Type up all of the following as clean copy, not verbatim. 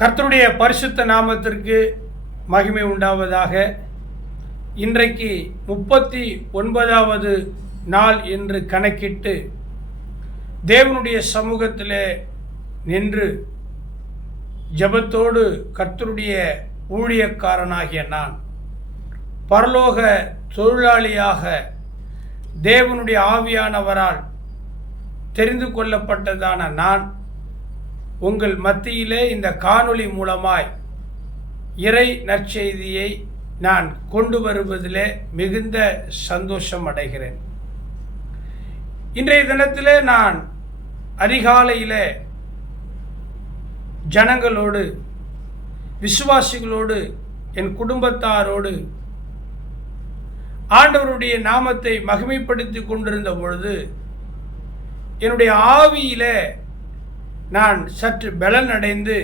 கர்த்தருடைய பரிசுத்த நாமத்திற்கு மகிமை உண்டாவதாக. இன்றைக்கு 39வது நாள் என்று கணக்கிட்டு தேவனுடைய சமூகத்திலே நின்று ஜெபத்தோடு கர்த்தருடைய ஊழியக்காரனாகிய நான், பரலோக தொழிலாளியாக தேவனுடைய ஆவியானவரால் தெரிந்து கொள்ளப்பட்டதான நான் உங்கள் மத்தியிலே இந்த காணொளி மூலமாய் இறை நற்செய்தியை நான் கொண்டு வருவதிலே மிகுந்த சந்தோஷம் அடைகிறேன். இன்றைய தினத்திலே நான் அதிகாலையிலே ஜனங்களோடு, விசுவாசிகளோடு, என் குடும்பத்தாரோடு ஆண்டவருடைய நாமத்தை மகிமைப்படுத்தி கொண்டிருந்த பொழுது என்னுடைய ஆவியிலே நான் சற்று பலன் அடைந்து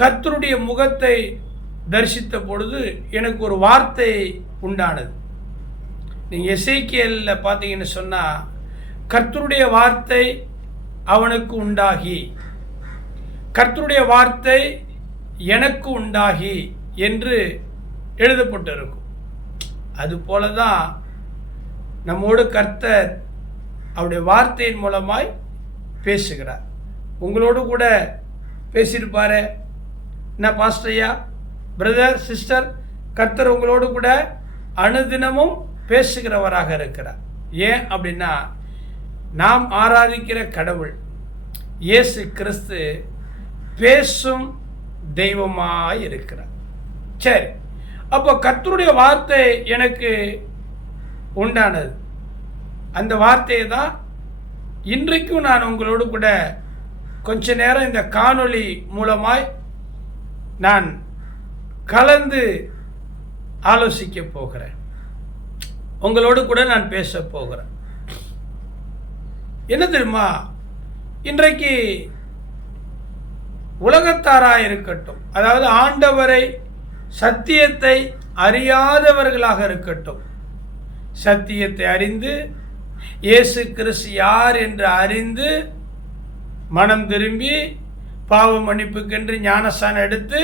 கர்த்தருடைய முகத்தை தரிசித்த பொழுது எனக்கு ஒரு வார்த்தை உண்டானது. நீங்கள் எசேக்கியேலில் பார்த்தீங்கன்னு சொன்னால், கர்த்தருடைய வார்த்தை அவனுக்கு உண்டாகி, கர்த்தருடைய வார்த்தை எனக்கு உண்டாகி என்று எழுதப்பட்டிருக்கும். அதுபோல தான் நம்மோடு கர்த்தர் அவருடைய வார்த்தையின் மூலமாய் பேசுகிறார். உங்களோடு கூட பேசியிருப்பாரு. என்ன பாஸ்டரையா, பிரதர், சிஸ்டர், கர்த்தர் உங்களோடு கூட அனுதினமும் பேசுகிறவராக இருக்கிறார். ஏன் அப்படின்னா, நாம் ஆராதிக்கிற கடவுள் இயேசு கிறிஸ்து பேசும் தெய்வமாய் இருக்கிறார். சரி, அப்போ கர்த்தருடைய வார்த்தை எனக்கு உண்டானது. அந்த வார்த்தையை தான் இன்றைக்கும் நான் உங்களோடு கூட கொஞ்ச நேரம் இந்த காணொளி மூலமாய் நான் கலந்து ஆலோசிக்க போகிறேன். உங்களோடு கூட நான் பேச போகிறேன். என்ன தெரியுமா, இன்றைக்கு உலகத்தாராக இருக்கட்டும், அதாவது ஆண்டவரை, சத்தியத்தை அறியாதவர்களாக இருக்கட்டும், சத்தியத்தை அறிந்து இயேசு கிறிஸ்து யார் என்று அறிந்து மனம் திரும்பி பாவ மன்னிப்புக்கென்று ஞானஸ்தானம் எடுத்து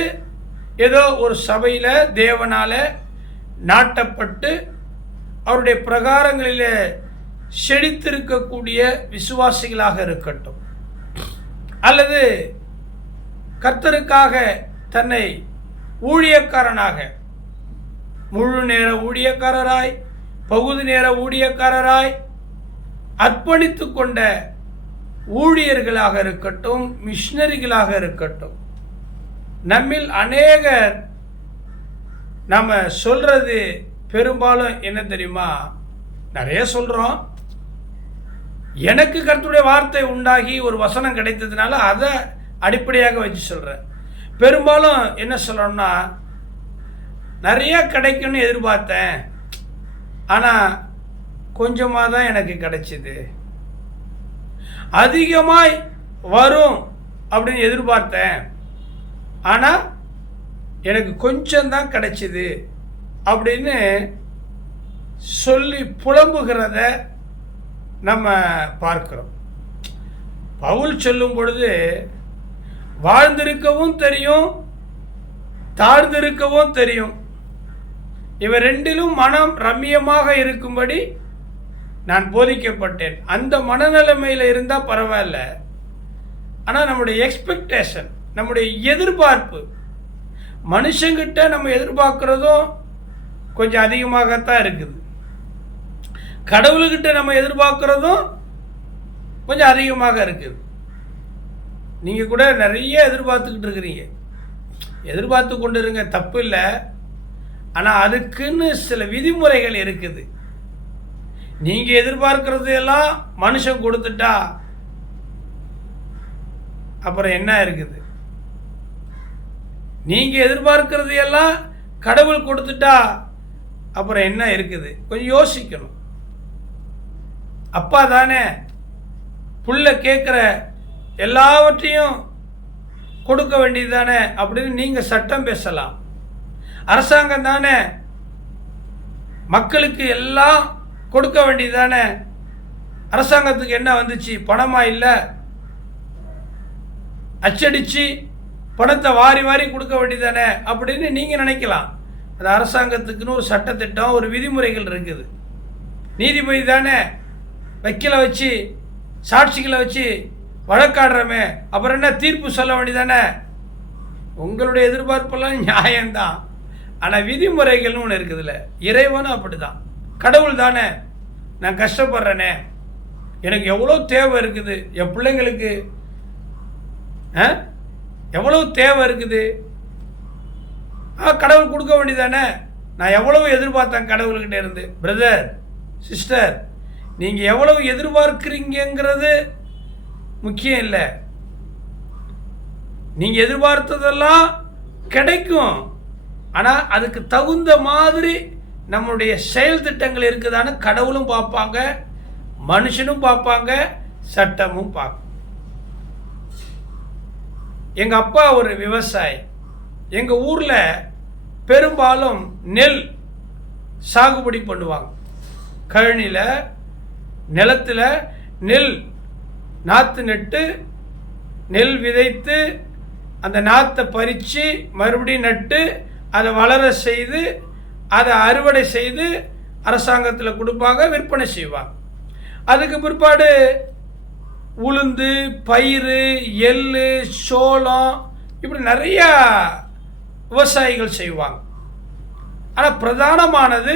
ஏதோ ஒரு சபையில் தேவனால் நாட்டப்பட்டு அவருடைய பிரகாரங்களில் செழித்திருக்கக்கூடிய விசுவாசிகளாக இருக்கட்டும், அல்லது கர்த்தருக்காக தன்னை ஊழியக்காரனாக, முழு நேர ஊழியக்காரராய், பகுதி நேர ஊழியக்காரராய் அர்ப்பணித்து கொண்ட ஊழியர்களாக இருக்கட்டும், மிஷனரிகளாக இருக்கட்டும், நம்மில் அநேகர் நம்ம சொல்றது பெரும்பாலும் என்ன தெரியுமா, நிறைய சொல்றோம். எனக்கு கர்த்தருடைய வார்த்தை உண்டாகி ஒரு வசனம் கிடைத்ததுனால அதை அடிப்படையாக வச்சு சொல்றேன். பெரும்பாலும் என்ன சொல்றோம்னா, நிறைய கிடைக்கும்னு எதிர்பார்த்தேன், ஆனால் கொஞ்சமாக தான் எனக்கு கிடைச்சிது. அதிகமாய் வரும் அப்படின்னு எதிர்பார்த்தேன், ஆனால் எனக்கு கொஞ்சம்தான் கிடைச்சிது அப்படின்னு சொல்லி புலம்புகிறத நம்ம பார்க்கிறோம். பவுல் சொல்லும் பொழுது வாழ்ந்திருக்கவும் தெரியும், தாழ்ந்திருக்கவும் தெரியும், இவை ரெண்டிலும் மனம் ரம்மியமாக இருக்கும்படி நான் போதிக்கப்பட்டேன். அந்த மனநிலைமையில் இருந்தால் பரவாயில்ல, ஆனால் நம்முடைய எக்ஸ்பெக்டேஷன், நம்முடைய எதிர்பார்ப்பு, மனுஷங்கிட்ட நம்ம எதிர்பார்க்குறதும் கொஞ்சம் அதிகமாகத்தான் இருக்குது. கடவுள்கிட்ட நம்ம எதிர்பார்க்குறதும் கொஞ்சம் அதிகமாக இருக்குது. நீங்கள் கூட நிறைய எதிர்பார்த்துக்கிட்டு இருக்கிறீங்க. எதிர்பார்த்து கொண்டு இருங்க, தப்பு இல்லை. ஆனால் அதுக்குன்னு சில விதிமுறைகள் இருக்குது. நீங்கள் எதிர்பார்க்கறது எல்லாம் மனுஷன் கொடுத்துட்டா அப்புறம் என்ன இருக்குது? நீங்கள் எதிர்பார்க்கறது எல்லாம் கடவுள் கொடுத்துட்டா அப்புறம் என்ன இருக்குது? கொஞ்சம் யோசிக்கணும். அப்பா தானே புள்ள கேட்குற எல்லாவற்றையும் கொடுக்க வேண்டியது தானே அப்படின்னு நீங்கள் சட்டம் பேசலாம். அரசாங்கம் தானே மக்களுக்கு எல்லாம் கொடுக்க வேண்டியது தானே. அரசாங்கத்துக்கு என்ன வந்துச்சு? பணமா இல்லை, அச்சடித்து பணத்தை வாரி வாரி கொடுக்க வேண்டியது தானே அப்படின்னு நீங்கள் நினைக்கலாம். அது அரசாங்கத்துக்குன்னு ஒரு சட்டத்திட்டம், ஒரு விதிமுறைகள் இருக்குது. நீதிபதி தானே வக்கீலை வச்சு சாட்சிகளை வச்சு வழக்காடுறமே, அப்புறம் என்ன தீர்ப்பு சொல்ல வேண்டியதானே. உங்களுடைய எதிர்பார்ப்பெல்லாம் நியாயம்தான், ஆனால் விதிமுறைகள்னு ஒன்று இருக்குதுல்ல. இறைவனும் அப்படி தான். கடவுள் தானே நான் கஷ்டப்படுறேனே, எனக்கு எவ்வளோ தேவை இருக்குது, என் பிள்ளைங்களுக்கு எவ்வளவு தேவை இருக்குது, கடவுள் கொடுக்க வேண்டியதானே. நான் எவ்வளவு எதிர்பார்த்தேன் கடவுள்கிட்ட இருந்து. பிரதர் சிஸ்டர், நீங்கள் எவ்வளவு எதிர்பார்க்குறீங்கிறது முக்கியம் இல்லை. நீங்கள் எதிர்பார்த்ததெல்லாம் கிடைக்கும், ஆனால் அதுக்கு தகுந்த மாதிரி நம்மளுடைய செயல் திட்டங்கள் இருக்குதான்னு கடவுளும் பார்ப்பாங்க, மனுஷனும் பார்ப்பாங்க, சட்டமும் பார்க்கும். எங்கள் அப்பா ஒரு விவசாயி. எங்கள் ஊரில் பெரும்பாலும் நெல் சாகுபடி பண்ணுவாங்க. கழனியில் நிலத்தில் நெல் நாற்று நட்டு நெல் விதைத்து அந்த நாற்றை பறித்து மறுபடியும் நட்டு அதை வளர செய்து அதை அறுவடை செய்து அரசாங்கத்தில் கொடுப்பாங்க, விற்பனை செய்வாங்க. அதுக்கு பிற்பாடு உளுந்து, பயிர், எள், சோளம் இப்படி நிறையா விவசாயிகள் செய்வாங்க. ஆனால் பிரதானமானது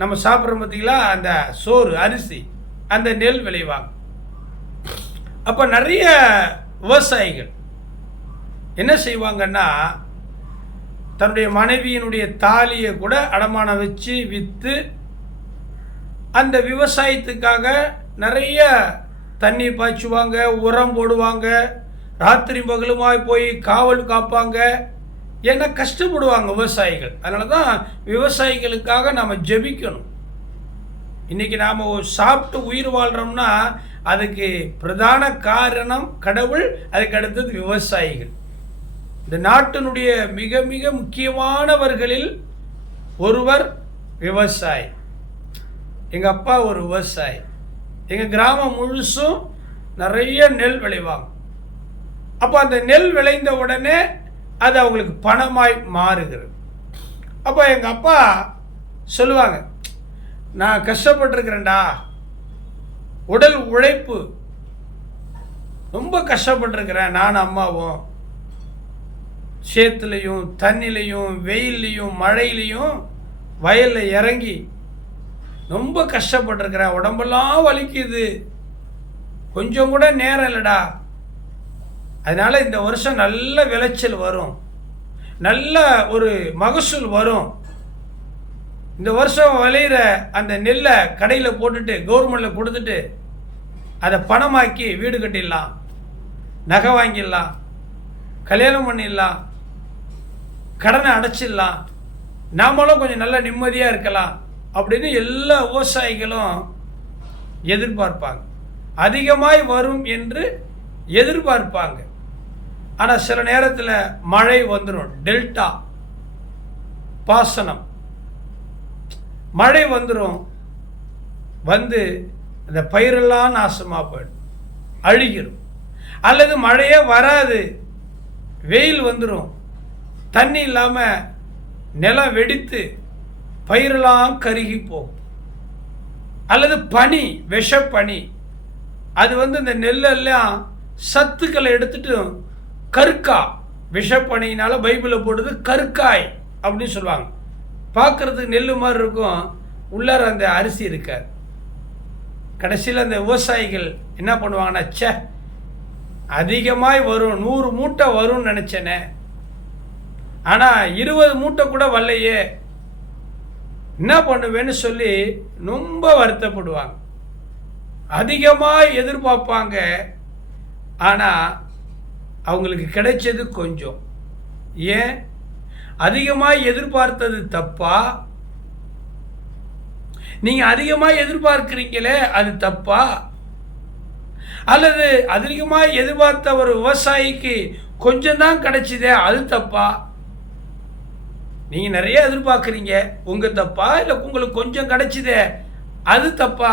நம்ம சாப்பிட்ற பார்த்தீங்களா அந்த சோறு, அரிசி, அந்த நெல் விளைவாங்க. அப்போ நிறைய விவசாயிகள் என்ன செய்வாங்கன்னா, தன்னுடைய மனைவியினுடைய தாலியை கூட அடமானம் வச்சு விற்று அந்த விவசாயத்துக்காக நிறைய தண்ணி பாய்ச்சுவாங்க, உரம் போடுவாங்க, ராத்திரி பகலுமாய் போய் காவல் காப்பாங்க. ஏன்னா கஷ்டப்படுவாங்க விவசாயிகள். அதனால தான் விவசாயிகளுக்காக நாம் ஜெபிக்கணும். இன்றைக்கி நாம் சாப்பிட்டு உயிர் வாழ்கிறோம்னா அதுக்கு பிரதான காரணம் கடவுள், அதுக்கு அடுத்தது விவசாயிகள். இந்த நாட்டினுடைய மிக மிக முக்கியமானவர்களில் ஒருவர் விவசாயி. எங்கள் அப்பா ஒரு விவசாயி. எங்கள் கிராமம் முழுசும் நிறைய நெல் விளைவாங்க. அப்போ அந்த நெல் விளைந்த உடனே அது அவங்களுக்கு பணமாய் மாறுகிறது. அப்போ எங்கள் அப்பா சொல்லுவாங்க, நான் கஷ்டப்பட்டிருக்கிறேன்டா, உடல் உழைப்பு ரொம்ப கஷ்டப்பட்டிருக்கிறேன், நான் அம்மாவும் சேத்துலையும் தண்ணிலையும் வெயில்லையும் மழையிலையும் வயலில் இறங்கி ரொம்ப கஷ்டப்பட்டிருக்கிறேன், உடம்பெல்லாம் வலிக்குது, கொஞ்சம் கூட நேரம் இல்லைடா. அதனால் இந்த வருஷம் நல்ல விளைச்சல் வரும், நல்ல ஒரு மகசூல் வரும். இந்த வருஷம் விளையிற அந்த நெல்லை கடையில் போட்டுட்டு கவர்மெண்டில் கொடுத்துட்டு அதை பணமாக்கி வீடு கட்டிடலாம், நகை வாங்கிடலாம், கல்யாணம் பண்ணிடலாம், கடனை அடைச்சிடலாம், நாமளும் கொஞ்சம் நல்ல நிம்மதியாக இருக்கலாம் அப்படின்னு எல்லா விவசாயிகளும் எதிர்பார்ப்பாங்க. அதிகமாய் வரும் என்று எதிர்பார்ப்பாங்க. ஆனால் சில நேரத்தில் மழை வந்துடும், டெல்டா பாசனம் மழை வந்துடும், வந்து அந்த பயிரெல்லாம் நாசமாக போயிடும், அழுகிடும். அல்லது மழையே வராது, வெயில் வந்துடும், தண்ணி இல்லாமல் நிலம் வெடித்து பயிரெல்லாம் கருகி போகும். அல்லது பனி, விஷப்பனி, அது இந்த நெல்லெல்லாம் சத்துக்களை எடுத்துட்டு கருக்கா, விஷப்பனினால பைபிளில் போடுது கருக்காய் அப்படின்னு சொல்லுவாங்க. பார்க்குறதுக்கு நெல் மாதிரி இருக்கும், உள்ளார அந்த அரிசி இருக்காது. கடைசியில் அந்த விவசாயிகள் என்ன பண்ணுவாங்கன்னா, ச்சே அதிகமாய் வரும், 100 மூட்டை வரும்னு நினச்சேனே, ஆனால் 20 மூட்டை கூட வரலையே, என்ன பண்ணுவேன்னு சொல்லி ரொம்ப வருத்தப்படுவாங்க. அதிகமாக எதிர்பார்ப்பாங்க, ஆனால் அவங்களுக்கு கிடைச்சது கொஞ்சம். ஏன்? அதிகமாய் எதிர்பார்த்தது தப்பா? நீங்க அதிகமாய் எதிர்பார்க்கிறீங்களே அது தப்பா? அல்லது அதிகமாய் எதிர்பார்த்த ஒரு விவசாயிக்கு கொஞ்சம் தான் கிடைச்சதே அது தப்பா? நீங்க நிறைய எதிர்பார்க்குறீங்க, உங்க தப்பா இல்லை உங்களுக்கு கொஞ்சம் கிடைச்சதே அது தப்பா?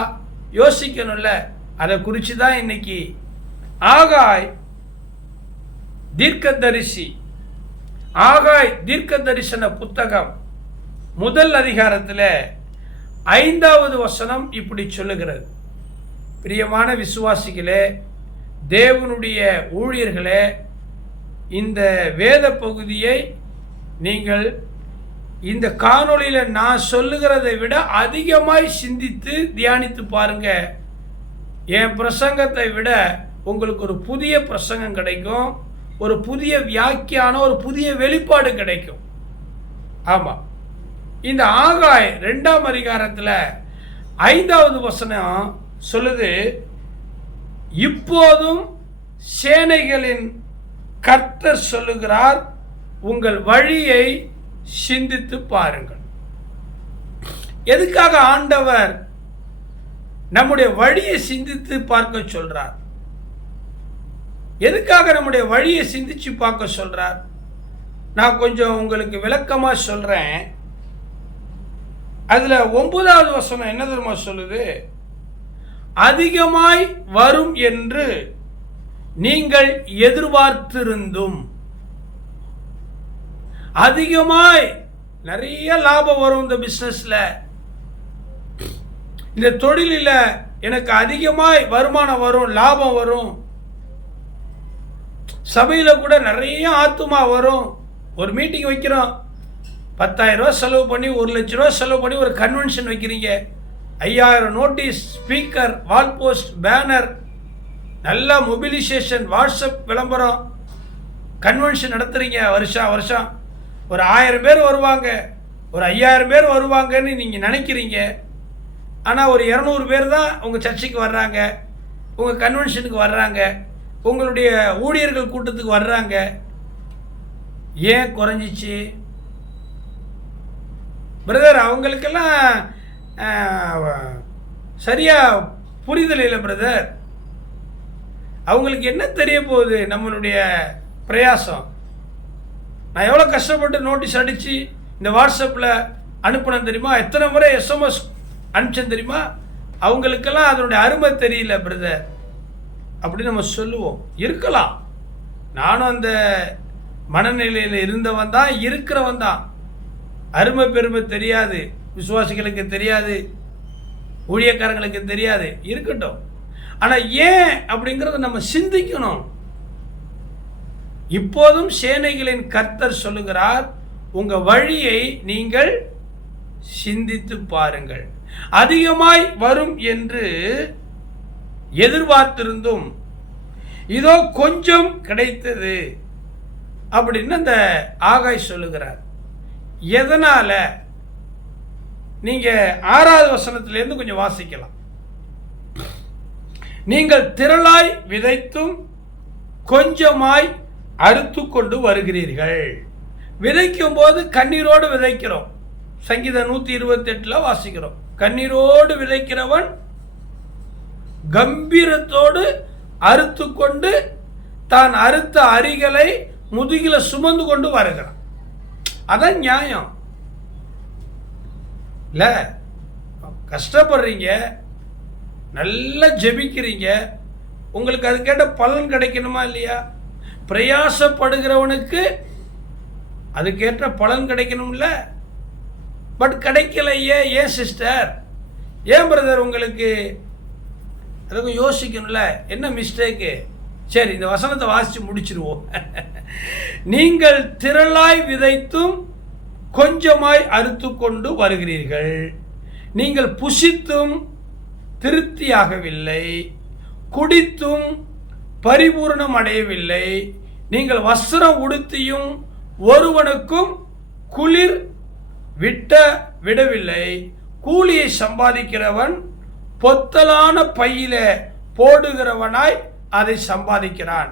யோசிக்கணும்ல. அதை குறித்து தான் இன்னைக்கு ஆகாய் தீர்க்கதரிசி ஆகாய் தீர்க்க தரிசன புத்தகம் முதல் அதிகாரத்தில் 5வது வசனம் இப்படி சொல்லுகிறது. பிரியமான விசுவாசிகளே, தேவனுடைய ஊழியர்களே, இந்த வேத பகுதியை நீங்கள் இந்த காணொளியில் நான் சொல்லுகிறதை விட அதிகமாய் சிந்தித்து தியானித்து பாருங்க. என் பிரசங்கத்தை விட உங்களுக்கு ஒரு புதிய பிரசங்கம் கிடைக்கும், ஒரு புதிய வியாக்கியானம், ஒரு புதிய வெளிப்பாடு கிடைக்கும். ஆமாம், இந்த ஆகாய் 2ஆம் அதிகாரத்தில் 5வது வசனம் சொல்லுது, இப்போதும் சேனைகளின் கர்த்தர் சொல்லுகிறார், உங்கள் வழியை சிந்தித்து பாருங்கள். எதுக்காக ஆண்டவர் நம்முடைய வழியை சிந்தித்து பார்க்க சொல்றார்? எதுக்காக நம்முடைய வழியை சிந்திச்சு பார்க்க சொல்றார்? நான் கொஞ்சம் உங்களுக்கு விளக்கமா சொல்றேன். அதுல 9வது வசனம் என்ன தெரியுமா சொல்லுது? அதிகமாய் வரும் என்று நீங்கள் எதிர்பார்த்திருந்தும், அதிகமாய் நிறைய லாபம் வரும் இந்த பிசினஸ்ல, இந்த தொழிலில் எனக்கு அதிகமாய் வருமானம் வரும், லாபம் வரும், சபையில் கூட நிறைய ஆத்துமா வரும். ஒரு மீட்டிங் வைக்கிறோம், 10,000 ரூபா செலவு பண்ணி 1 லட்ச ரூபா செலவு பண்ணி ஒரு கன்வென்ஷன் வைக்கிறீங்க, 5000 நோட்டீஸ், ஸ்பீக்கர், வால் போஸ்ட், பேனர், நல்ல மொபிலைசேஷன், வாட்ஸ்அப் விளம்பரம், கன்வென்ஷன் நடத்துறீங்க. வருஷம் ஒரு 1000 பேர் வருவாங்க, ஒரு 5000 பேர் வருவாங்கன்னு நீங்கள் நினைக்கிறீங்க. ஆனால் ஒரு 200 பேர் தான் உங்கள் சர்ச்சைக்கு வர்றாங்க, உங்கள் கன்வென்ஷனுக்கு வர்றாங்க, உங்களுடைய ஊழியர்கள் கூட்டத்துக்கு வர்றாங்க. ஏன் குறைஞ்சிச்சு? பிரதர், அவங்களுக்கெல்லாம் சரியாக புரிதல் இல்லை பிரதர். அவங்களுக்கு என்ன தெரிய போகுது நம்மளுடைய பிரயாசம்? நான் எவ்வளோ கஷ்டப்பட்டு நோட்டீஸ் அடித்து இந்த வாட்ஸ்அப்பில் அனுப்பினேன் தெரியுமா? எத்தனை முறை எஸ்எம்எஸ் அனுப்பிச்சேன் தெரியுமா? அவங்களுக்கெல்லாம் அதனுடைய அருமை தெரியல பிரதர் அப்படி நம்ம சொல்லுவோம். இருக்கலாம், நானும் அந்த மனநிலையில் இருந்தவன் தான், இருக்கிறவன் தான். அருமை பெருமை தெரியாது, விசுவாசிகளுக்கு தெரியாது, ஊழியக்காரங்களுக்கு தெரியாது, இருக்கட்டும். ஆனால் ஏன் அப்படிங்கிறத நம்ம சிந்திக்கணும். இப்போதும் சேனைகளின் கர்த்தர் சொல்லுகிறார், உங்க வழியை நீங்கள் சிந்தித்து பாருங்கள். அதிகமாய் வரும் என்று எதிர்பார்த்திருந்தும் இதோ கொஞ்சம் கிடைத்தது அப்படின்னு அந்த ஆகாய் சொல்லுகிறார். எதனால? நீங்க 6வது வசனத்திலிருந்து கொஞ்சம் வாசிக்கலாம். நீங்கள் திரளாய் விதைத்தும் கொஞ்சமாய் அறுத்து கொண்டு வருகிறீர்கள். விதைக்கும் போது கண்ணீரோடு விதைக்கிறோம். சங்கீதம் 128 வாசிக்கிறோம், கண்ணீரோடு விதைக்கிறவன் கம்பீரத்தோடு அறுத்து கொண்டு தான் அறுத்த அரிகளை முதுகில சுமந்து கொண்டு வருகிறான். அதான் நியாயம் இல்ல? கஷ்டப்படுறீங்க, நல்லா ஜெபிக்கிறீங்க, உங்களுக்கு அதுக்கேட்ட பலன் கிடைக்கணுமா இல்லையா? பிரயாசப்படுகிறவனுக்கு அதுக்கேற்ற பலன் கிடைக்கணும்ல. பட் கிடைக்கலையே. ஏன் சிஸ்டர், ஏன் பிரதர்? உங்களுக்கு அதுக்கும் யோசிக்கணும்ல, என்ன மிஸ்டேக்கு? சரி, இந்த வசனத்தை வாசித்து முடிச்சிருவோம். நீங்கள் திரளாய் விதைத்தும் கொஞ்சமாய் அறுத்து கொண்டு வருகிறீர்கள். நீங்கள் புசித்தும் திருப்தியாகவில்லை, குடித்தும் பரிபூர்ணம் அடையவில்லை, நீங்கள் வஸ்திரம் உடுத்தியும் ஒருவனுக்கும் குளிர் விடவில்லை. கூலியை சம்பாதிக்கிறவன் பொத்தலான பையில போடுகிறவனாய் அதை சம்பாதிக்கிறான்.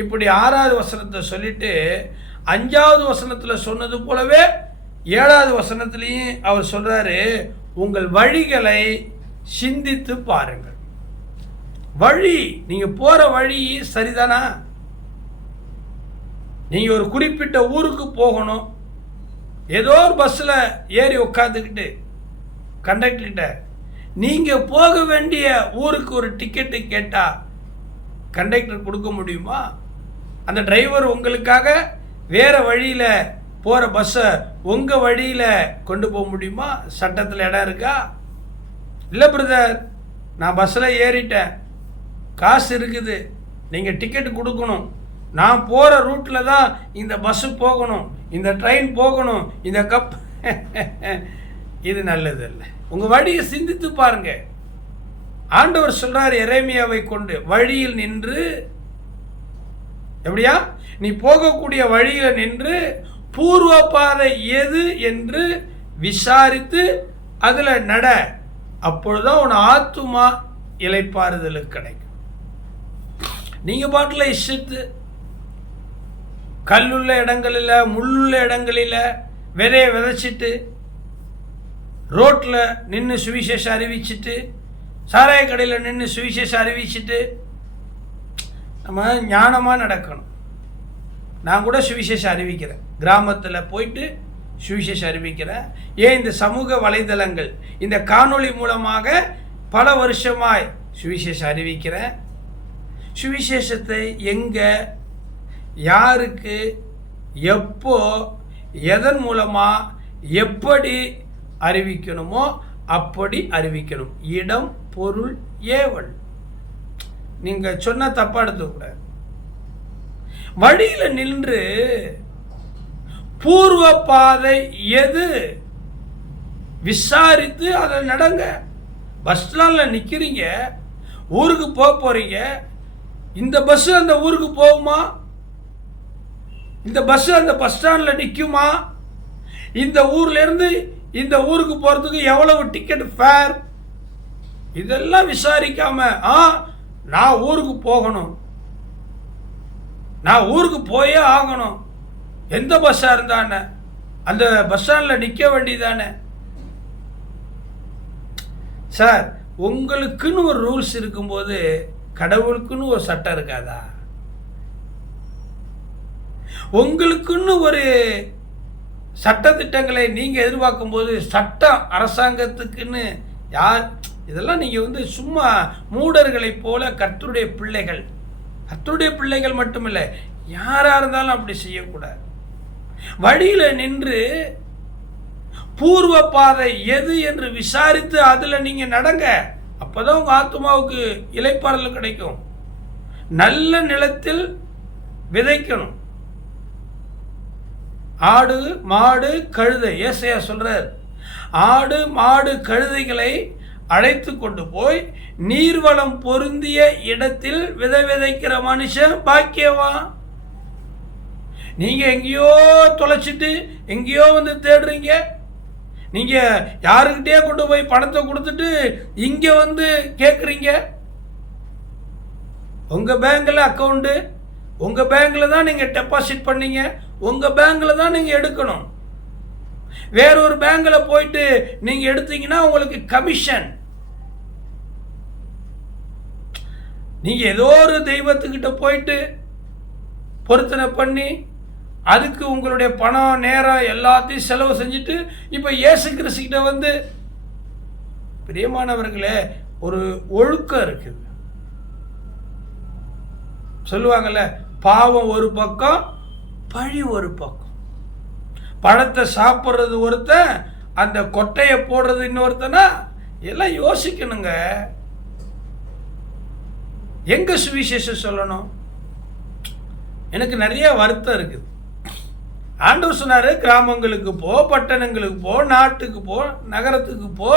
இப்படி 6வது வசனத்தை சொல்லிட்டு 5வது வசனத்தில் சொன்னது போலவே 7வது வசனத்திலையும் அவர் சொல்றாரு, உங்கள் வழிகளை சிந்தித்து பாருங்கள். வழி, நீங்க போற வழி சரிதானா? நீங்க ஒரு குறிப்பிட்ட ஊருக்கு போகணும், ஏதோ ஒரு பஸ்ஸில் ஏறி உட்காந்துக்கிட்டு கண்டக்டர்கிட்ட நீங்க போக வேண்டிய ஊருக்கு ஒரு டிக்கெட்டு கேட்டா கண்டக்டர் கொடுக்க முடியுமா? அந்த டிரைவர் உங்களுக்காக வேற வழியில போற பஸ்ஸை உங்க வழியில கொண்டு போக முடியுமா? சட்டத்தில் இடம் இருக்கா? இல்லை பிரதர், நான் பஸ்ஸில் ஏறிட்டேன், காசு இருக்குது, நீங்க டிக்கெட் கொடுக்கணும், நான் போற ரூட்ல தான் இந்த பஸ் போகணும், இந்த ட்ரெயின் போகணும், இந்த கப் இது நல்லது இல்லை. உங்க வழியை சிந்தித்து பாருங்க. ஆண்டவர் சொல்றார் எரேமியாவை கொண்டு, வழியில் நின்று, எப்படியா நீ போகக்கூடிய வழியில நின்று பூர்வ பாதை எது என்று விசாரித்து அதுல நட, அப்பொழுதுதான் உன் ஆத்துமா இளைப்பாறுதலுக்கு கிடைக்கும். நீங்க பாட்டில் இஷ்டத்து கல்லுள்ள இடங்களில் முள்ளுள்ள இடங்களில் விதையை விதைச்சிட்டு ரோட்டில் நின்று சுவிசேஷம் அறிவிச்சிட்டு, சாராய கடையில் நின்று சுவிசேஷம் அறிவிச்சிட்டு, நம்ம ஞானமாக நடக்கணும். நான் கூட சுவிசேஷம் அறிவிக்கிறேன், கிராமத்தில் போயிட்டு சுவிசேஷம் அறிவிக்கிறேன். ஏன் இந்த சமூக வலைதளங்கள், இந்த காணொளி மூலமாக பல வருஷமாய் சுவிசேஷம் அறிவிக்கிறேன். சுவிசேஷத்தை எங்கே, யாருக்கு, எப்போ, எதன் மூலமாக, எப்படி அறிவிக்கணுமோ அப்படி அறிவிக்கணும். இடம், பொருள், ஏவல். நீங்க சொன்ன தப்பா எடுத்துக்கூடாது. வழியில நின்று பூர்வ பாதை எது விசாரித்து அதை நடங்க. பஸ் ஸ்டாண்ட்ல நிக்கிறீங்க, ஊருக்கு போறீங்க, இந்த பஸ் அந்த ஊருக்கு போகுமா? இந்த பஸ் அந்த பஸ் ஸ்டாண்ட்ல நிற்குமா? இந்த ஊர்ல இருந்து இந்த ஊருக்கு போறதுக்கு எவ்வளவு டிக்கெட் ஃபேர், இதெல்லாம் விசாரிக்காம நான் ஊருக்கு போகணும், நான் ஊருக்கு போயே ஆகணும், எந்த பஸ்ஸா இருந்தானே அந்த பஸ் ஸ்டாண்ட்ல நிற்க வேண்டியதானே. சார், உங்களுக்குன்னு ஒரு ரூல்ஸ் இருக்கும்போது கடவுளுக்குன்னு ஒரு சட்டம் இருக்காதா? உங்களுக்குன்னு ஒரு சட்டத்திட்டங்களை நீங்க எதிர்பார்க்கும் போது சட்டம் அரசாங்கத்துக்குன்னு யார்? இதெல்லாம் நீங்க சும்மா மூடர்களை போல கர்த்தருடைய பிள்ளைகள், கர்த்தருடைய பிள்ளைகள் மட்டுமில்லை, யாரா இருந்தாலும் அப்படி செய்யக்கூடாது. வழியில நின்று பூர்வ பாதை எது என்று விசாரித்து அதுல நீங்க நடங்க. அப்பதான் உங்க ஆத்மாவுக்கு இளைப்பாறுதல் கிடைக்கும். நல்ல நிலத்தில் விதைக்கணும். ஆடு, மாடு, கழுதை, ஏசாயா சொல்றார், ஆடு, மாடு, கழுதைகளை அழைத்து கொண்டு போய் நீர்வளம் பொருந்திய இடத்தில் விதைக்கிற மனுஷன் பாக்கியவான். நீங்க எங்கேயோ தொலைச்சிட்டு எங்கேயோ தேடுறீங்க. நீங்க யாருக்கிட்டே கொண்டு போய் பணத்தை கொடுத்துட்டு இங்க கேட்குறீங்க. உங்க பேங்க்ல அக்கௌண்ட், உங்க பேங்க்ல தான் நீங்க டெபாசிட் பண்ணீங்க, உங்க பேங்க்ல தான் நீங்க எடுக்கணும். வேறொரு பேங்க்ல போயிட்டு நீங்க எடுத்தீங்கன்னா உங்களுக்கு கமிஷன். நீங்க ஏதோ ஒரு தெய்வத்துக்கிட்ட போயிட்டு பொருத்தனை பண்ணி அதுக்கு உங்களுடைய பணம், நேரம் எல்லாத்தையும் செலவு செஞ்சுட்டு இப்ப இயேசு கிறிஸ்துகிட்ட பிரியமானவர்களே, ஒரு ஒழுக்கம் இருக்குது. சொல்லுவாங்கல்ல, பாவம் ஒரு பக்கம், பழி ஒரு பக்கம். பழத்தை சாப்பிட்றது ஒருத்தன், அந்த கொட்டையை போடுறது இன்னொருத்தனா? எல்லாம் யோசிக்கணுங்க. எங்க சுவிசேஷம் சொல்லணும்? எனக்கு நிறைய வருத்தம் இருக்குது. ஆண்டவர் சொன்னாரு, கிராமங்களுக்கு போ, பட்டணங்களுக்கு போ, நாட்டுக்கு போ, நகரத்துக்கு போ.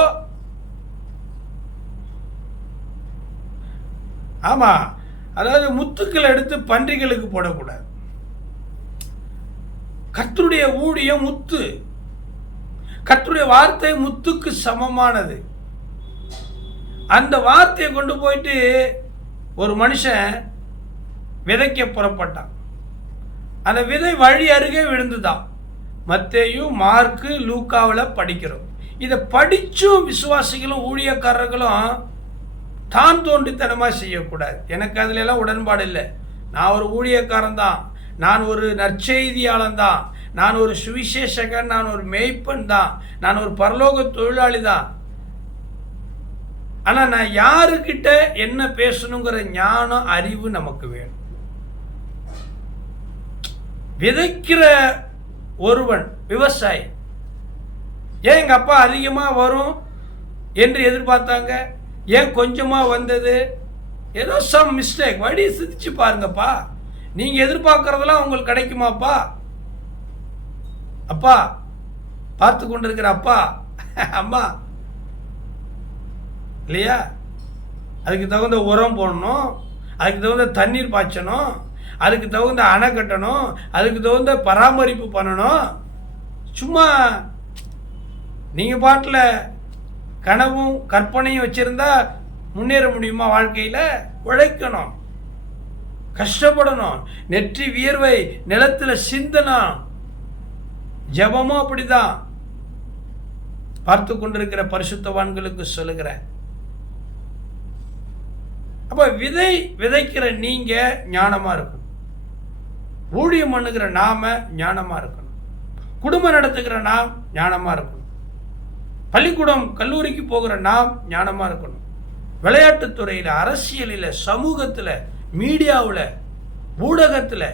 ஆமா, அதாவது முத்துக்கள் எடுத்து பன்றிகளுக்கு போடக்கூடாது. கர்த்தருடைய ஊழியம் முத்து, கர்த்தருடைய வார்த்தை முத்துக்கு சமமானது. அந்த வார்த்தையை கொண்டு போயிட்டு ஒரு மனுஷன் விதைக்க புறப்பட்டான். அந்த விதை வழி அருகே விழுந்துதான். மத்தேயு, மார்க்கு, லூக்காவில் படிக்கிறோம். இதை படிச்சும் விசுவாசிகளும் ஊழியக்காரர்களும் தான் தோன்றித்தனமாக செய்யக்கூடாது. எனக்கு அதுல எல்லாம் உடன்பாடு இல்லை. நான் ஒரு ஊழியக்காரன் தான், நான் ஒரு நற்செய்தியாளன் தான், நான் ஒரு சுவிசேஷகன், நான் ஒரு மேய்ப்பன் தான், நான் ஒரு பரலோக தொழிலாளி தான். ஆனால் நான் யாருக்கிட்ட என்ன பேசணுங்கிற ஞானம், அறிவு நமக்கு வேணும். விதைக்கிற ஒருவன் விவசாயி, ஏன் எங்கள் அப்பா அதிகமாக வரும் என்று எதிர்பார்த்தாங்க, ஏன் கொஞ்சமாக வந்தது? ஏதோ சம் மிஸ்டேக். வழி சிந்திச்சு பாருங்கப்பா. நீங்கள் எதிர்பார்க்கறதெல்லாம் உங்களுக்கு கிடைக்குமாப்பா? அப்பா, பார்த்து கொண்டிருக்கிற அப்பா, அம்மா, இல்லையா? அதுக்கு தகுந்த உரம் போடணும், அதுக்கு தகுந்த தண்ணீர் பாய்ச்சணும், அதுக்கு தகுந்த அணை கட்டணும், அதுக்கு தகுந்த பராமரிப்பு பண்ணணும். சும்மா நீங்கள் பாட்டில் கனவும் கற்பனையும் வச்சுருந்தா முன்னேற முடியுமா? வாழ்க்கையில் உழைக்கணும், கஷ்டப்படணும், நெற்றி வியர்வை நிலத்தில் சிந்தணும். ஜெபமும் அப்படிதான். பார்த்து கொண்டிருக்கிற பரிசுத்தவான்களுக்கு சொல்லுகிறேன். அப்போ விதைக்கிற நீங்கள் ஞானமாக இருக்கணும், ஊழியம் பண்ணுகிற நாம ஞானமாக இருக்கணும், குடும்பம் நடத்துகிற நாம் ஞானமாக இருக்கணும், பள்ளிக்கூடம் கல்லூரிக்கு போகிற நாம் ஞானமாக இருக்கணும், விளையாட்டுத்துறையில், அரசியலில், சமூகத்தில், மீடியாவில், ஊடகத்தில்,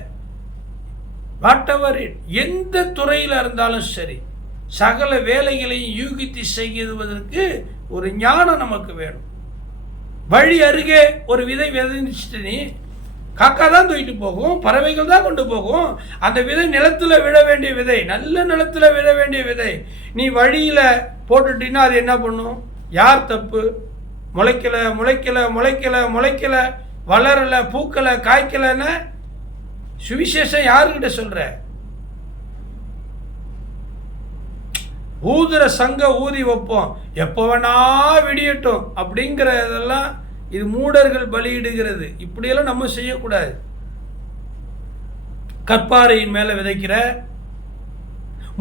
வாட்டவர் எந்த துறையில் இருந்தாலும் சரி, சகல வேலைகளையும் யூகித்து செய்வதற்கு ஒரு ஞானம் நமக்கு வேணும். வழி அருகே ஒரு விதை விதைச்சிட்டு நீ காக்கா தான் தூக்கிட்டு போகும், பறவைகள் தான் கொண்டு போகும். அந்த விதை நிலத்தில் விழ வேண்டிய விதை, நல்ல நிலத்தில் விழ வேண்டிய விதை நீ வழியில் போட்டுட்டீங்கன்னா அது என்ன பண்ணும்? யார் தப்பு? முளைக்கலை முளைக்கலை முளைக்கலை முளைக்கலை, வளரலை, பூக்கலை, காய்க்கலைன்னு சுவிசேஷம் யாருக்கிட்ட சொல்ற? ஊதுற சங்க ஊதி வைப்போம், எப்போ வேணா விடியட்டும் அப்படிங்கிறதெல்லாம் இது மூடர்கள் பலியிடுகிறது. இப்படியெல்லாம் நம்ம செய்யக்கூடாது. கற்பாறையின் மேலே விதைக்கிற,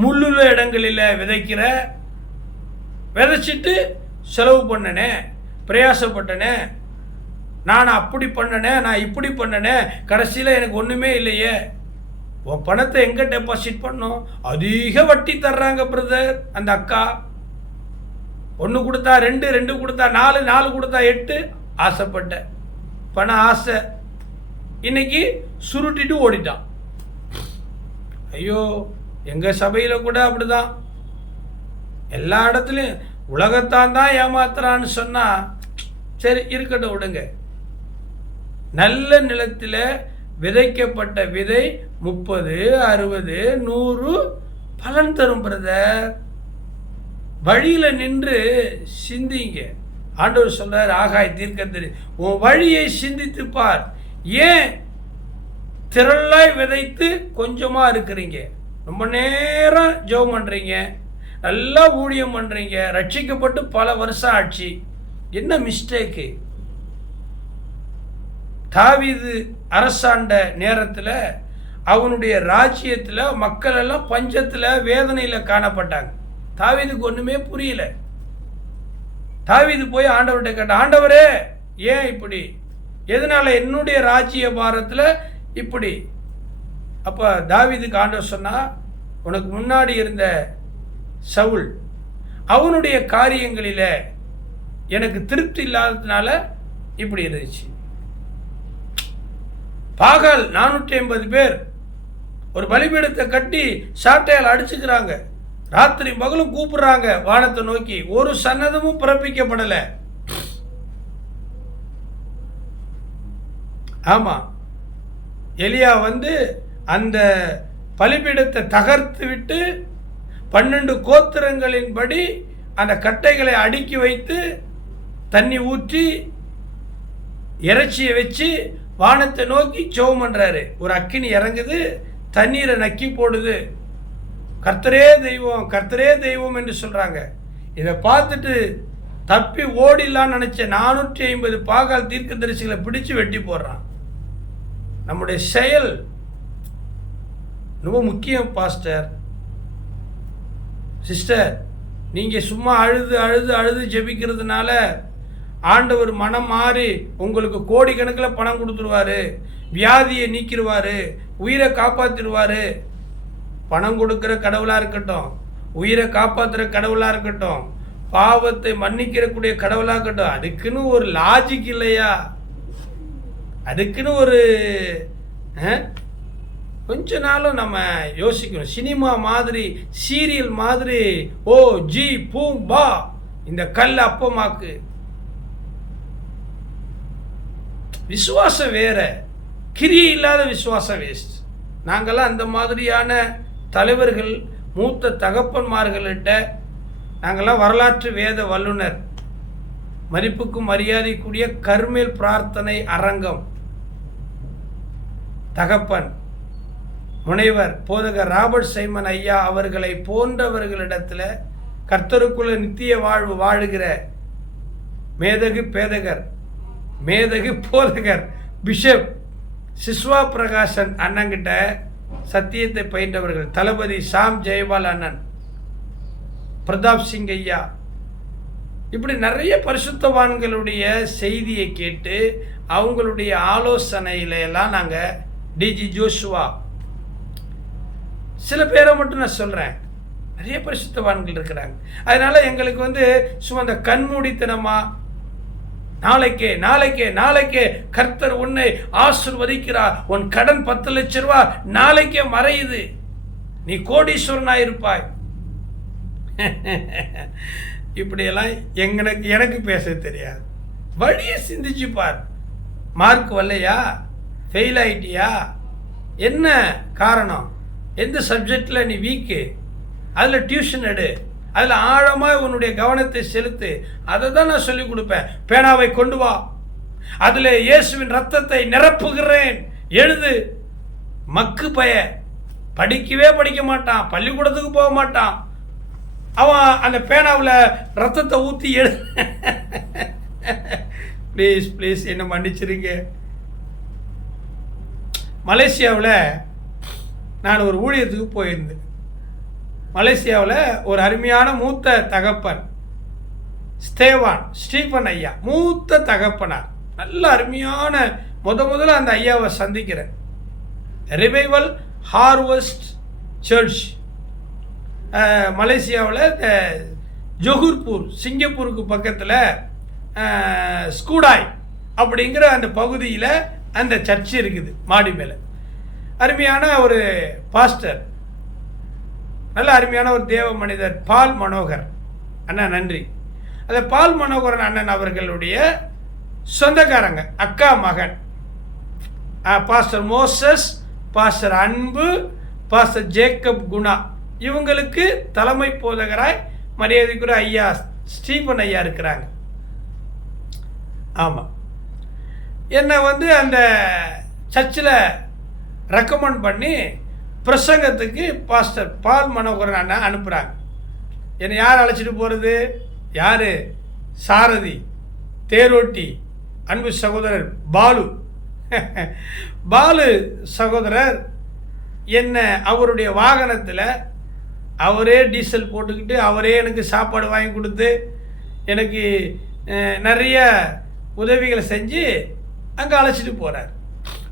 முள்ளுள்ள இடங்களில் விதைக்கிற, விதைச்சிட்டு செலவு பண்ணனே, பிரயாசப்பட்டனே, நான் அப்படி பண்ணனே, நான் இப்படி பண்ணனே, கடைசியில் எனக்கு ஒன்றுமே இல்லையே. உன் பணத்தை எங்கே டெபாசிட் பண்ணோம்? அதிக வட்டி தர்றாங்க பிரதர். அந்த அக்கா 1 கொடுத்தா 2, 2 கொடுத்தா 4, 4 கொடுத்தா 8. ஆசைப்பட்ட பண ஆசை இன்னைக்கு சுருட்டிட்டு ஓடிட்டான். ஐயோ, எங்கள் சபையில் கூட அப்படிதான். எல்லா இடத்துலையும் உலகத்தான் தான் ஏமாத்துறான்னு சொன்னால் சரி இருக்கட்டும், விடுங்க. நல்ல நிலத்தில் விதைக்கப்பட்ட விதை 30, 60, 100 பலன் தரும் பிரதர். வழியில் நின்று சிந்திங்க. ஆண்டவர் சொல்றார், ஆகாய் தீர்க்கதரிசி, உன் வழியை சிந்தித்து பார். ஏன் திரளாய் விதைத்து கொஞ்சமாக இருக்கிறீங்க? ரொம்ப நேரம் ஜெபம் பண்ணுறீங்க, நல்லா ஊழியம் பண்ணுறீங்க, ரட்சிக்கப்பட்டு பல வருஷம் ஆச்சு. என்ன மிஸ்டேக்கு? தாவீது அரசாண்ட நேரத்தில் அவனுடைய ராஜ்யத்தில் மக்கள் எல்லாம் பஞ்சத்தில், வேதனையில் காணப்பட்டாங்க. தாவீதுக்கு ஒன்றுமே புரியல. தாவீது போய் ஆண்டவர்கிட்ட கேட்டான், ஆண்டவரே ஏன் இப்படி? எதனால என்னுடைய ராஜ்ய பாரத்தில் இப்படி? அப்போ தாவீதுக்கு ஆண்டவர் சொன்னா, உனக்கு முன்னாடி இருந்த சவுல் அவனுடைய காரியங்களில் எனக்கு திருப்தி இல்லாததுனால இப்படி இருந்துச்சு. பாகால் 450 பேர் ஒரு பலிபீடத்தை கட்டி சாட்டையால் அடிச்சுக்கிறாங்க. ராத்திரி பகலும் கூப்பிடுறாங்க வானத்தை நோக்கி, ஒரு சன்னதமும் பிறப்பிக்கப்படலை. ஆமா, எலியா அந்த பலிபீடத்தை தகர்த்து விட்டு 12 கோத்திரங்களின்படி அந்த கட்டைகளை அடுக்கி வைத்து தண்ணி ஊற்றி இறைச்சியை வச்சு வானத்தை நோக்கி ஜெபம் பண்றாரு. ஒரு அக்கினி இறங்குது, தண்ணீரை நக்கி போடுது. கர்த்தரே தெய்வம், கர்த்தரே தெய்வம் என்று சொல்றாங்க. இதை பார்த்துட்டு தப்பி ஓடிலான்னு நினைச்ச 450 பாகால் தீர்க்கதரிசிகளை பிடிச்சு வெட்டி போடுறான். நம்முடைய செயல் ரொம்ப முக்கியம் பாஸ்டர். சிஸ்டர், நீங்கள் சும்மா அழுது அழுது அழுது ஜெபிக்கிறதுனால ஆண்டவர் மனம் மாறி உங்களுக்கு கோடிக்கணக்கில் பணம் கொடுத்துருவாரு, வியாதியை நீக்கிடுவார், உயிரை காப்பாற்றிடுவார். பணம் கொடுக்குற கடவுளாக இருக்கட்டும், உயிரை காப்பாற்றுற கடவுளாக இருக்கட்டும், பாவத்தை மன்னிக்கிறக்கூடிய கடவுளாக இருக்கட்டும், அதுக்குன்னு ஒரு லாஜிக் இல்லையா? அதுக்குன்னு ஒரு கொஞ்ச நாளும் நம்ம யோசிக்கணும். சினிமா மாதிரி, சீரியல் மாதிரி, ஓ ஜி பூம் பா இந்த கல் அப்பமாக்கு. விசுவாசம் வேற, கிரியை இல்லாத விசுவாசம் வேஸ்ட். நாங்கள்லாம் அந்த மாதிரியான தலைவர்கள், மூத்த தகப்பன்மார்கள்கிட்ட நாங்கள்லாம் வரலாற்று வேத வல்லுனர், மதிப்புக்கும் மரியாதைக்குரிய கர்மேல் பிரார்த்தனை அரங்கம் தகப்பன் முனைவர் போதகர் ராபர்ட் சைமன் ஐயா அவர்களை போன்றவர்களிடத்தில் கர்த்தருக்குள்ள நித்திய வாழ்வு வாழுகிற மேதகு பேதகர், மேதகு போதகர் பிஷப் சிஸ்வா பிரகாசன் அண்ணங்கிட்ட சத்தியத்தை பயின்றவர்கள், தளபதி சாம் ஜெயபால் அண்ணன், பிரதாப் சிங் ஐயா, இப்படி நிறைய பரிசுத்தவான்களுடைய செய்தியை கேட்டு அவங்களுடைய ஆலோசனையில எல்லாம் நாங்கள் டிஜி ஜோஷுவா, சில பேரை மட்டும் நான் சொல்கிறேன், நிறைய பரிசுத்தவான்கள் இருக்கிறாங்க. அதனால் எங்களுக்கு சும்மா அந்த கண்மூடித்தனமாக நாளைக்கே நாளைக்கே நாளைக்கே கர்த்தர் உன்னை ஆசீர்வதிக்கிறார், உன் கடன் 10 லட்சம் ரூபா நாளைக்கே மறையுது, நீ கோடீஸ்வரனாக இருப்பாய், இப்படியெல்லாம் எனக்கு பேச தெரியாது. வழியை சிந்திச்சு பார். மார்க் வரலையா, ஃபெயில் ஆகிட்டியா, என்ன காரணம், எந்த சப்ஜெக்டில் நீ வீக்கு, அதில் டியூஷன் எடு, அதில் ஆழமாக உன்னுடைய கவனத்தை செலுத்து. அதை தான் நான் சொல்லிக் கொடுப்பேன். பேனாவை கொண்டு வா, அதில் இயேசுவின் ரத்தத்தை நிரப்புகிறேன் எழுது. மக்கு பய படிக்கவே படிக்க மாட்டான், பள்ளிக்கூடத்துக்கு போக மாட்டான், அவன் அந்த பேனாவில் ரத்தத்தை ஊற்றி எழு. ப்ளீஸ் ப்ளீஸ் என்ன மன்னிச்சிருங்க. மலேசியாவில் நான் ஒரு ஊழியத்துக்கு போயிருந்தேன். மலேசியாவில் ஒரு அருமையான மூத்த தகப்பன் ஸ்டீஃபன் ஐயா, மூத்த தகப்பனார், நல்ல அருமையான முதல்ல அந்த ஐயாவை சந்திக்கிறேன். ரிவைவல் ஹார்வெஸ்ட் சர்ச், மலேசியாவில் ஜொஹூர்பூர், சிங்கப்பூருக்கு பக்கத்தில் ஸ்கூடாய் அப்படிங்கிற அந்த பகுதியில் அந்த சர்ச் இருக்குது. மாடி மேலே அருமையான ஒரு பாஸ்டர், நல்ல அருமையான ஒரு தேவ மனிதர் பால் மனோகர் அண்ணா, நன்றி. அந்த பால் மனோகரன் அண்ணன் அவர்களுடைய சொந்தக்காரங்க அக்கா மகன் பாஸ்டர் மோசஸ், பாஸ்டர் அன்பு, பாஸ்டர் ஜேக்கப் குணா, இவங்களுக்கு தலைமை போதகராய் மரியாதைக்குரிய ஐயா ஸ்டீஃபன் ஐயா இருக்கிறாங்க. ஆமாம், என்னை அந்த சர்ச்சில் ரெக்கமெண்ட் பண்ணி பிரசங்கத்துக்கு பாஸ்டர் பால் மனோகரன் அண்ணன் அனுப்புகிறாங்க. என்னை யார் அழைச்சிட்டு போகிறது? யார்? சாரதி, தேரோட்டி, அன்பு சகோதரர் பாலு. பாலு சகோதரர் என்ன அவருடைய வாகனத்தில் அவரே டீசல் போட்டுக்கிட்டு அவரே எனக்கு சாப்பாடு வாங்கி கொடுத்து எனக்கு நிறைய உதவிகளை செஞ்சு அங்கே அழைச்சிட்டு போகிறார்.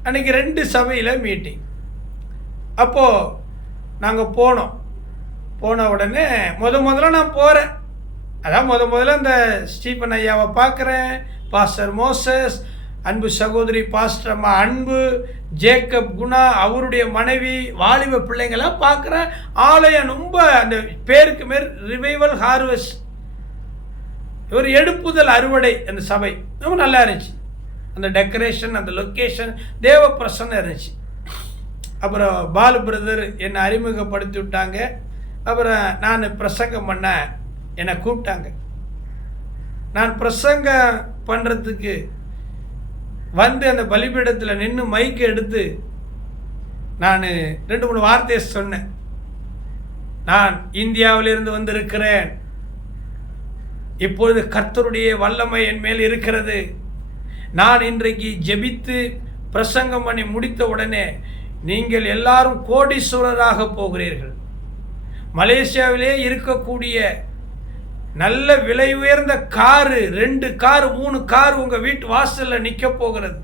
அன்றைக்கி 2 சபையில் மீட்டிங். அப்போது நாங்கள் போன உடனே முதல்ல நான் போகிறேன். அதான் முதல்ல அந்த ஸ்டீஃபன் ஐயாவை பார்க்குறேன், பாஸ்டர் மோசஸ், அன்பு சகோதரி பாஸ்டர் அம்மா அன்பு, ஜேக்கப் குணா, அவருடைய மனைவி, வாலிப பிள்ளைங்களாம் பார்க்குறேன். ஆலயம் ரொம்ப அந்த பேருக்கு மேல் ரிவைவல் ஹார்வெஸ்ட், ஒரு எடுப்புதல் அறுவடை. அந்த சபை ரொம்ப நல்லா இருந்துச்சு. அந்த டெக்கரேஷன், அந்த லொக்கேஷன், தேவ பிரசன்னம் இருந்துச்சு. அப்புறம் பாலு பிரதர் என்னை அறிமுகப்படுத்தி விட்டாங்க. அப்புறம் நான் பிரசங்கம் பண்ண என்னை கூப்பிட்டாங்க. நான் பிரசங்கம் பண்ணுறதுக்கு அந்த பலிபீடத்தில் நின்று மைக்கை எடுத்து நான் 2-3 வார்த்தையை சொன்னேன். நான் இந்தியாவிலிருந்து வந்திருக்கிறேன், இப்பொழுது கர்த்தருடைய வல்லமை என் மேல் இருக்கிறது. நான் இன்றைக்கு ஜெபித்து பிரசங்கம் பண்ணி முடித்த உடனே நீங்கள் எல்லாரும் கோடீஸ்வரராக போகிறீர்கள். மலேசியாவிலே இருக்கக்கூடிய நல்ல விலை உயர்ந்த காரு, 2 கார் 3 கார் உங்கள் வீட்டு வாசலில் நிற்க போகிறது.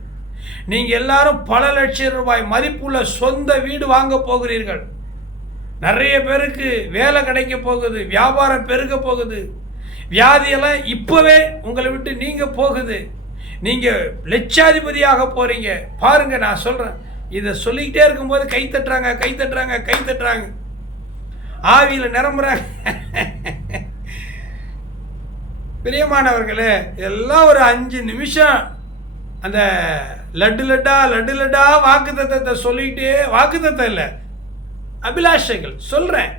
நீங்கள் எல்லாரும் பல லட்சம் ரூபாய் மதிப்புள்ள சொந்த வீடு வாங்க போகிறீர்கள். நிறைய பேருக்கு வேலை கிடைக்க போகுது, வியாபாரம் பெருக போகுது, வியாதியெல்லாம் இப்போவே உங்களை விட்டு நீங்க போகுது. நீங்கள் லட்சாதிபதியாக போகிறீங்க. பாருங்க, நான் சொல்கிறேன், இதை சொல்லிக்கிட்டே இருக்கும்போது கை தட்டுறாங்க, கை தட்டுறாங்க, கை தட்டுறாங்க, ஆவியில் நிரம்புறாங்க. பிரியமானவர்களே, எல்லாம் ஒரு 5 நிமிஷம் அந்த லட்டு லட்டா வாக்குத்தத்தத்தை சொல்லிக்கிட்டே, வாக்குத்தத்தம் இல்லை, அபிலாஷைகள் சொல்கிறேன்,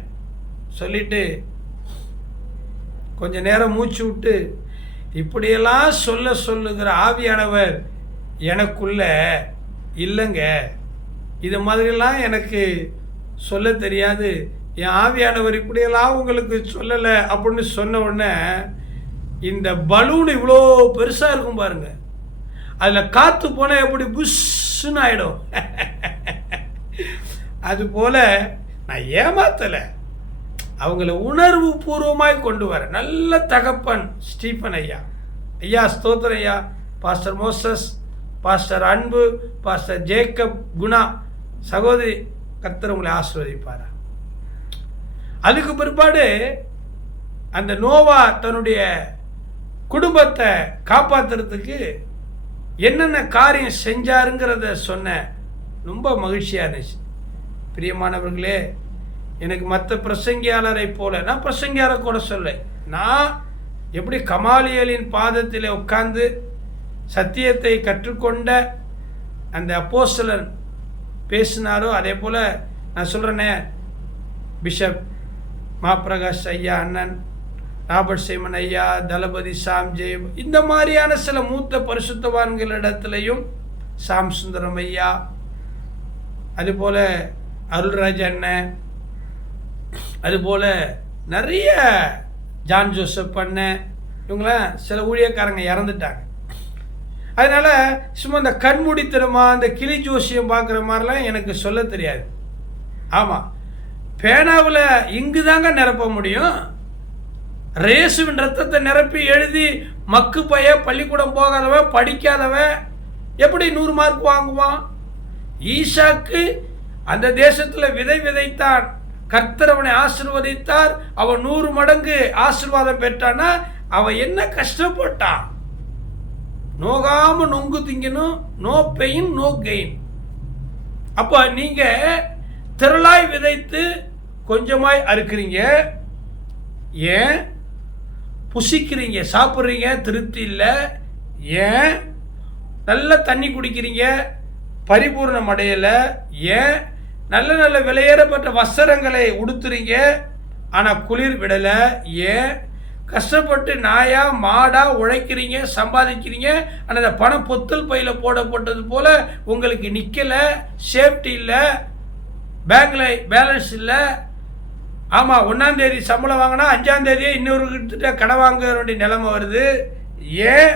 சொல்லிட்டு கொஞ்ச நேரம் மூச்சு விட்டு இப்படியெல்லாம் சொல்லுகிற ஆவியானவர் எனக்குள்ள இல்லைங்க, இது மாதிரிலாம் எனக்கு சொல்ல தெரியாது, என் ஆவியானவர் இப்படியெல்லாம் உங்களுக்கு சொல்லலை அப்படின்னு சொன்ன உடனே இந்த பலூன் இவ்வளோ பெருசாக இருக்கும் பாருங்க, அதில் காற்று போனால் எப்படி புஷ்ஷுன்னு ஆகிடும். அதுபோல் நான் ஏமாத்தலை, அவங்கள உணர்வு பூர்வமாய் கொண்டு வர நல்ல தகப்பன் ஸ்டீஃபன் ஐயா. ஐயா ஸ்தோத்திரம் ஐயா. பாஸ்டர் மோசஸ், பாஸ்டர் அன்பு, பாஸ்டர் ஜேக்கப், குணா சகோதரி, கர்த்தர் உங்களை ஆசீர்வதிப்பார். அதுக்கு பிற்பாடு அந்த நோவா தன்னுடைய குடும்பத்தை காப்பாற்றுறதுக்கு என்னென்ன காரியம் செஞ்சாருங்கிறத சொன்ன ரொம்ப மகிழ்ச்சியாக இருந்துச்சு. பிரியமானவர்களே, எனக்கு மற்ற பிரசங்கியாளரை போல, நான் பிரசங்கியாளரை கூட சொல்ல, நான் எப்படி கமாலியலின் பாதத்தில் உட்கார்ந்து சத்தியத்தை கற்றுக்கொண்ட அந்த அப்போஸ்தலன் பேசினாரோ அதே போல் நான் சொல்கிறேனே, பிஷப் மாப்பிரகாஷ் ஐயா, அண்ணன் ராபர்ட் சைமன் ஐயா, தளபதி சாம் ஜெய், இந்த மாதிரியான சில மூத்த பரிசுத்தவான்களிடத்துலையும், சாம் சுந்தரம் ஐயா, அதுபோல் அருள்ராஜ் அண்ணன், அதுபோல் நிறைய ஜான் ஜோசப் அண்ணன், இவங்களாம் சில ஊழியக்காரங்க இறந்துட்டாங்க. அதனால் சும்மா இந்த கண்மூடித்தனமாக இந்த கிளி ஜோசியம் பார்க்குற மாதிரிலாம் எனக்கு சொல்ல தெரியாது. ஆமாம், பேனாவில் இங்கு தாங்க நிரப்ப முடியும். ரேசுவின் ரத்தத்தை நிரப்பி எழுதி மக்கு பைய, பள்ளிக்கூடம் போகாதவன், படிக்காதவன் எப்படி 100 மார்க் வாங்குவான்? ஈசாக்கு அந்த தேசத்தில் விதை விதைத்தான், கர்த்தர் அவனை ஆசீர்வதித்தார், அவன் 100 மடங்கு ஆசீர்வாதம் பெற்றானா அவன் என்ன கஷ்டப்பட்டான்? நோகாம நொங்கு திங்கணும், நோ பெயின் நோ கெயின். அப்போ நீங்க திரளாய் விதைத்து கொஞ்சமாய் அறுக்கிறீங்க, ஏன் புசிக்கிறீங்க, சாப்பிட்றீங்க, திருப்தி இல்லை, ஏன் நல்ல தண்ணி குடிக்கிறீங்க, பரிபூர்ணம் அடையலை, ஏன் நல்ல நல்ல விலையேறப்பட்ட வஸ்திரங்களை உடுத்துறீங்க ஆனால் குளிர் விடலை, ஏன் கஷ்டப்பட்டு நாயா மாடா உழைக்கிறீங்க, சம்பாதிக்கிறீங்க, ஆனால் அந்த பணம் பொத்தல் பையில் போடப்பட்டது போல் உங்களுக்கு நிற்கலை, சேஃப்டி இல்லை, பேங்கில் பேலன்ஸ் இல்லை. ஆமாம், 1ஆம் தேதி சம்பளம் வாங்கினா 5ஆம் தேதியே இன்னொரு கிட்ட கடன் வாங்க வேண்டிய நிலைமை வருது. ஏன்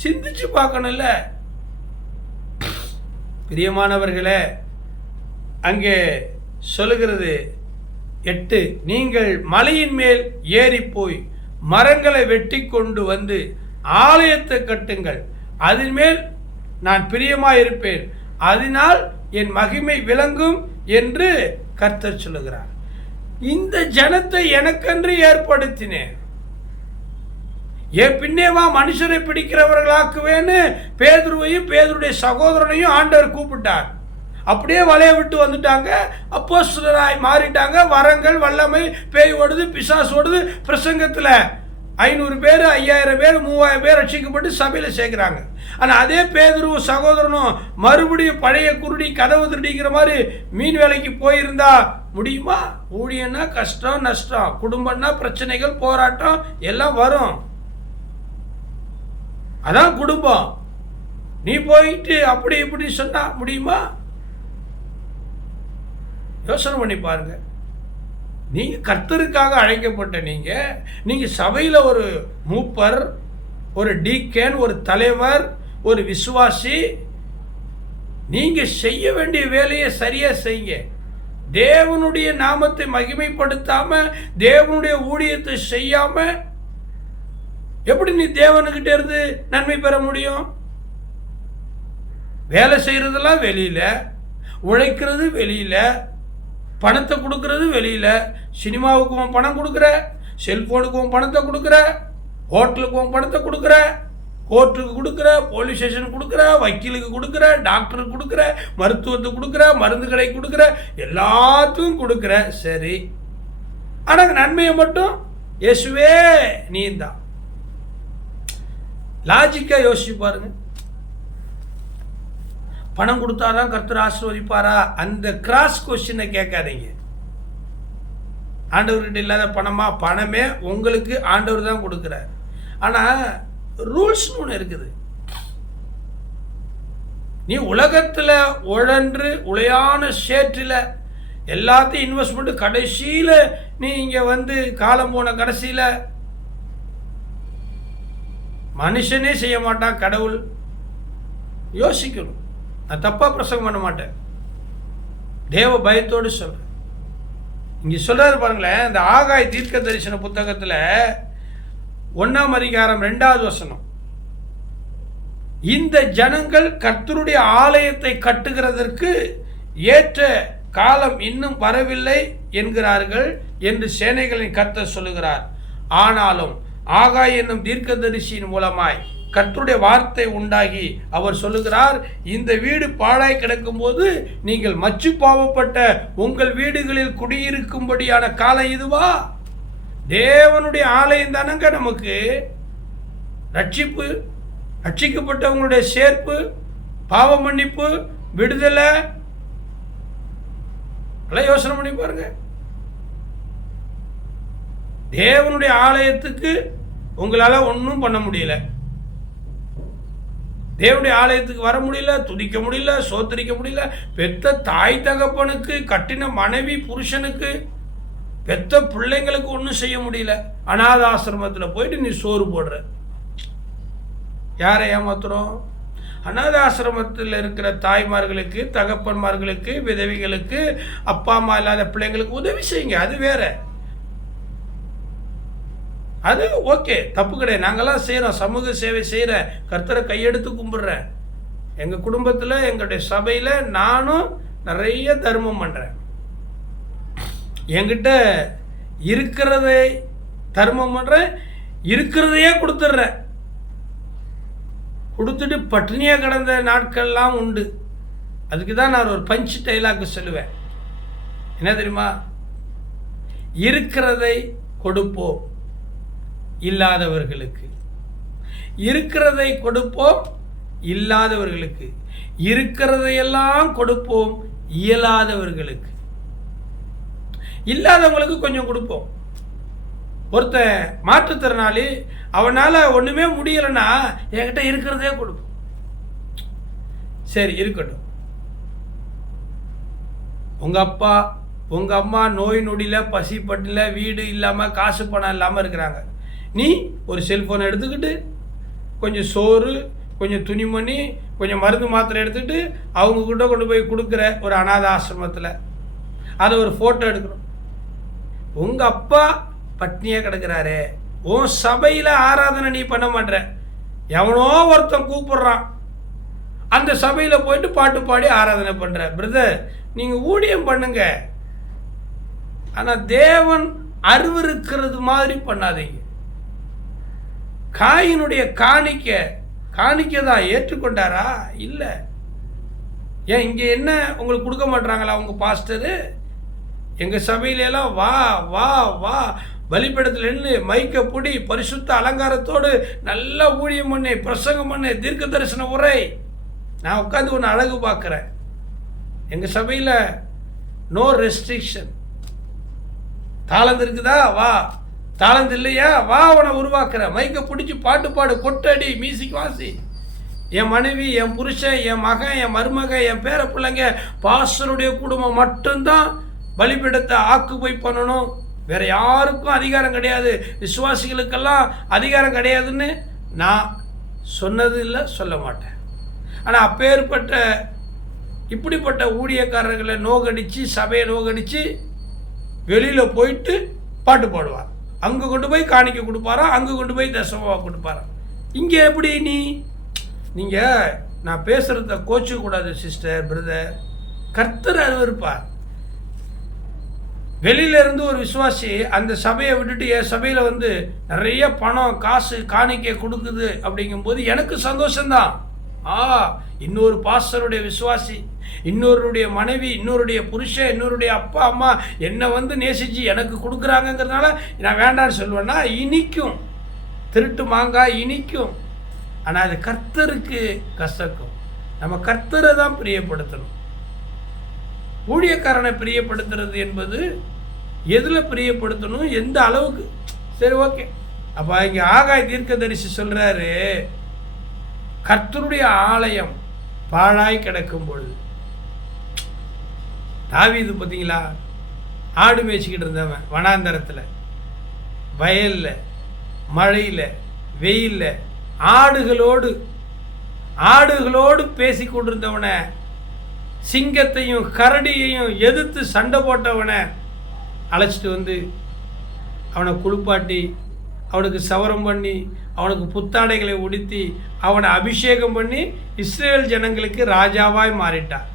சிந்திச்சு பார்க்கணும்ல. பிரியமானவர்களே, அங்கே சொல்லுகிறது 8, நீங்கள் மலையின் மேல் ஏறி போய் மரங்களை வெட்டி கொண்டு வந்து ஆலயத்தை கட்டுங்கள், அதன் மேல் நான் பிரியமாயிருப்பேன், அதனால் என் மகிமை விளங்கும் என்று கர்த்தர் சொல்லுகிறார். இந்த ஜனத்தை எனக்கென்று ஏற்படுத்தினேன், என் பின்னேவா மனுஷரை பிடிக்கிறவர்களாக்குவேன்னு பேதுருவையும் பேதுருடைய சகோதரனையும் ஆண்டவர் கூப்பிட்டார். அப்படியே வலைய விட்டு வந்துட்டாங்க, அப்போஸ்தலராய் மாறிட்டாங்க. வரங்கள், வல்லமை, பேய் ஓடுது, பிசாசு ஓடுது. பிரசங்கத்தில் 500 பேர், 5000 பேர், 3000 பேர் ரட்சிக்கப்பட்டு சபையில் சேர்க்குறாங்க. ஆனால் அதே பேதுருவும் சகோதரனும் மறுபடியும் பழைய குருடி, கதவு திருடிங்கிற மாதிரி மீன் வேலைக்கு போயிருந்தா முடியுமா? ஊழியன்னா கஷ்டம், நஷ்டம், குடும்பம்னா பிரச்சனைகள், போராட்டம் எல்லாம் வரும். அதான் குடும்பம். நீ போயிட்டு அப்படி இப்படி சொன்னா முடியுமா? யோசனை பண்ணி பாருங்க. நீங்க கர்த்தருக்காக அழைக்கப்பட்ட நீங்க சபையில் ஒரு மூப்பர், ஒரு டீக்கன், ஒரு தலைவர், ஒரு விசுவாசி, நீங்கள் செய்ய வேண்டிய வேலையை சரியாக செய்யுங்க. தேவனுடைய நாமத்தை மகிமைப்படுத்தாம, தேவனுடைய ஊழியத்தை செய்யாம எப்படி நீ தேவனுக்கிட்ட இருந்து நன்மை பெற முடியும்? வேலை செய்யறதெல்லாம் வெளியில, உழைக்கிறது வெளியில, பணத்தை கொடுக்கறது வெளியில. சினிமாவுக்கும் பணம் கொடுக்குற, செல்போனுக்கும் பணத்தை கொடுக்குற, ஹோட்டலுக்கும் பணத்தை கொடுக்குற, கோர்ட்டுக்கு கொடுக்குற, போலீஸ் ஸ்டேஷனுக்கு கொடுக்குற, வக்கீலுக்கு கொடுக்குற, டாக்டருக்கு கொடுக்குற, மருத்துவத்துக்கு கொடுக்குற, மருந்து கடைக்கு கொடுக்குற, எல்லாத்துக்கும் கொடுக்குற. சரி, ஆனால் நன்மையை மட்டும் இயேசுவே நீ தான். லாஜிக்காக யோசிச்சு பாருங்க. பணம் கொடுத்தாதான் கர்த்தர் ஆசீர்வதிப்பாரா? அந்த கிராஸ் கொஸ்டினை கேட்காதீங்க. ஆண்டவர்கிட்ட இல்லாத பணமா? பணமே உங்களுக்கு ஆண்டவர் தான் கொடுக்குறார். ஆனால் ரூல்ஸ்னு ஒன்று இருக்குது. நீ உலகத்தில் உழன்று உளையான சேற்றில் எல்லாத்தையும் இன்வெஸ்ட்மெண்ட் கடைசியில் நீ இங்கே வந்து காலம் போன கடைசியில் மனுஷனே செய்ய மாட்டான், கடவுள். யோசிக்கணும். நான் தப்பாக பிரசங்கம் பண்ண மாட்டேன், தேவ பயத்தோடு சொல்கிறேன். இங்கே சொல்கிறாரு பாருங்களேன், இந்த ஆகாய் தீர்க்க தரிசன புத்தகத்தில் 1ஆம் அதிகாரம் 2வது வசனம். இந்த ஜனங்கள் கர்த்தருடைய ஆலயத்தை கட்டுகிறதற்கு ஏற்ற காலம் இன்னும் வரவில்லை என்கிறார்கள் என்று சேனைகளின் கர்த்தர் சொல்லுகிறார். ஆனாலும் ஆகாய் என்னும் தீர்க்கதரிசியின் மூலமாய் கர்த்தருடைய வார்த்தை உண்டாகி அவர் சொல்லுகிறார், இந்த வீடு பாழாய் கிடக்கும் போது நீங்கள் மச்சு பாவப்பட்ட உங்கள் வீடுகளில் குடியிருக்கும்படியான காலம் இதுவா? தேவனுடைய ஆலயம் தானங்க நமக்கு ரட்சிப்பு, ரட்சிக்கப்பட்டவங்களுடைய சேர்ப்பு, பாவ மன்னிப்பு, விடுதலை. யோசனை பண்ணி பாருங்க. தேவனுடைய ஆலயத்துக்கு உங்களால் ஒன்றும் பண்ண முடியல. தேவனுடைய ஆலயத்துக்கு வர முடியல, துதிக்க முடியல, சோத்தரிக்க முடியல. பெத்த தாய் தகப்பனுக்கு, கட்டின மனைவி புருஷனுக்கு, பெத்த பிள்ளைங்களுக்கு ஒன்றும் செய்ய முடியல. அநாத ஆசிரமத்தில் போயிட்டு நீ சோறு போடுற. யாரை ஏமாத்துறோம்? அநாத ஆசிரமத்தில் இருக்கிற தாய்மார்களுக்கு, தகப்பன்மார்களுக்கு, விதவிகளுக்கு, அப்பா அம்மா இல்லாத பிள்ளைங்களுக்கு உதவி செய்யுங்க. அது வேற, அது ஓகே, தப்பு கிடையாது. நாங்கள்லாம் செய்கிறோம், சமூக சேவை செய்கிறேன், கர்த்தரை கையெடுத்து கும்பிட்றேன். எங்கள் குடும்பத்தில், எங்களுடைய சபையில் நானும் நிறைய தர்மம் பண்ணுறேன். என்கிட்ட இருக்கிறதை தர்மம் பண்ணுறேன், இருக்கிறதையே கொடுத்துட்றேன். கொடுத்துட்டு பட்டினியாக கிடந்த நாட்கள்லாம் உண்டு. அதுக்கு தான் நான் ஒரு பஞ்ச் டைலாக் சொல்லுவேன். என்ன தெரியுமா? இருக்கிறதை கொடுப்போம் இல்லாதவர்களுக்கு, இருக்கிறதை கொடுப்போம் இல்லாதவர்களுக்கு, இருக்கிறதையெல்லாம் கொடுப்போம் இயலாதவர்களுக்கு. இல்லாதவங்களுக்கு கொஞ்சம் கொடுப்போம். ஒருத்தன் மாற்றுத்திறனாளி, அவனால் ஒன்றுமே முடியலைன்னா என்கிட்ட இருக்கிறதே கொடுப்போம். சரி, இருக்கட்டும். உங்கள் அப்பா உங்கள் அம்மா நோய் நொடியில், பசி பட்டியில், வீடு இல்லாமல், காசு பணம் இல்லாமல் இருக்கிறாங்க. நீ ஒரு செல்ஃபோனை எடுத்துக்கிட்டு கொஞ்சம் சோறு, கொஞ்சம் துணிமணி, கொஞ்சம் மருந்து மாத்திரை எடுத்துக்கிட்டு அவங்கக்கிட்ட கொண்டு போய் கொடுக்குற ஒரு அநாத ஆசிரமத்தில். அதை ஒரு ஃபோட்டோ எடுக்கணும். உங்கள் அப்பா பட்னியாக கிடக்கிறாரே, உன் சபையில் ஆராதனை நீ பண்ண மாட்டேற, எவனோ ஒருத்தன் கூப்பிடுறான், அந்த சபையில் போயிட்டு பாட்டு பாடி ஆராதனை பண்ணுற. பிரதர், நீங்கள் ஊழியம் பண்ணுங்க, ஆனால் தேவன் அருவருக்கிறது மாதிரி பண்ணாதீங்க. காயினுடைய காணிக்கை தான் ஏற்றுக்கொண்டாரா? இல்லை. ஏன் இங்கே என்ன உங்களுக்கு கொடுக்க மாட்டாங்களா உங்கள் பாஸ்டரு? எங்கள் சபையிலெல்லாம் வா வா வா, பலிபீடத்தில் நின்று மைக்க பிடி, பரிசுத்த அலங்காரத்தோடு நல்லா ஊழியம் பண்ணு, பிரசங்கம் பண்ணு, தீர்க்க தரிசன உரை. நான் உட்காந்து ஒன்று அழகு பார்க்குறேன். எங்கள் சபையில் நோ ரெஸ்ட்ரிக்ஷன். தாளந்து இருக்குதா? வா. தாளந்து இல்லையா? வா, அவனை உருவாக்குறேன். மைக்க பிடிச்சி பாட்டு பாடு, கொட்டடி, மியூசிக் வாசி. என் மனைவி, என் புருஷன், என் மகன், என் மருமகன், என் பேர பிள்ளைங்க, பாஸ்டருடைய குடும்பம் மட்டும்தான் பலிபீடத்தை ஆக்குபை பண்ணணும். வேற யாருக்கும் அதிகாரம் கிடையாது, விசுவாசிகளுக்கெல்லாம் அதிகாரம் கிடையாதுன்னு நான் சொன்னது இல்லை, சொல்ல மாட்டேன். ஆனால் அப்பேற்பட்ட இப்படிப்பட்ட ஊழியக்காரர்களை நோகடிச்சு, சபையை நோகடிச்சு வெளியில் போயிட்டு பாட்டு பாடுவார். அங்கே கொண்டு போய் காணிக்க கொடுப்பாராம், அங்கே கொண்டு போய் தசமவா கொடுப்பாராம். இங்கே எப்படி நீங்கள் நான் பேசுகிறத கோச்சிக்கூடாது சிஸ்டர், பிரதர். கர்த்தர் அருவருப்பார். வெளியிலேருந்து ஒரு விசுவாசி அந்த சபையை விட்டுட்டு என் சபையில் நிறைய பணம் காசு காணிக்கை கொடுக்குது அப்படிங்கும்போது எனக்கு சந்தோஷம்தான். இன்னொரு பாஸ்டருடைய விசுவாசி, இன்னொருடைய மனைவி, இன்னொருடைய புருஷன், இன்னொருடைய அப்பா அம்மா என்னை நேசித்து எனக்கு கொடுக்குறாங்கங்கிறதுனால நான் வேண்டான்னு சொல்லுவேன்னா இனிக்கும், திருட்டு மாங்காய் இனிக்கும். ஆனால் அது கர்த்தருக்கு கசக்கும். நம்ம கர்த்தரை தான் பிரியப்படுத்தணும். ஊழியக்காரனை பிரியப்படுத்துறது என்பது எதில் பிரியப்படுத்தணும், எந்த அளவுக்கு. சரி, ஓகே. அப்போ இங்கே ஆகாய் தீர்க்கதரிசி சொல்கிறாரு, கர்த்தருடைய ஆலயம் பாழாய் கிடக்கும் பொழுது. தாவீது பார்த்தீங்களா, ஆடு மேய்ச்சிக்கிட்டு இருந்தவன் வனாந்தரத்தில், வயலில், மழையில், வெயிலில் ஆடுகளோடு பேசி கொண்டிருந்தவனை, சிங்கத்தையும் கரடியையும் எதிர்த்து சண்டை போட்டவனை அழைச்சிட்டு அவனை குளிப்பாட்டி, அவனுக்கு சவரம் பண்ணி, அவனுக்கு புத்தாடைகளை உடுத்தி, அவனை அபிஷேகம் பண்ணி இஸ்ரேல் ஜனங்களுக்கு ராஜாவாய் மாறிட்டான்.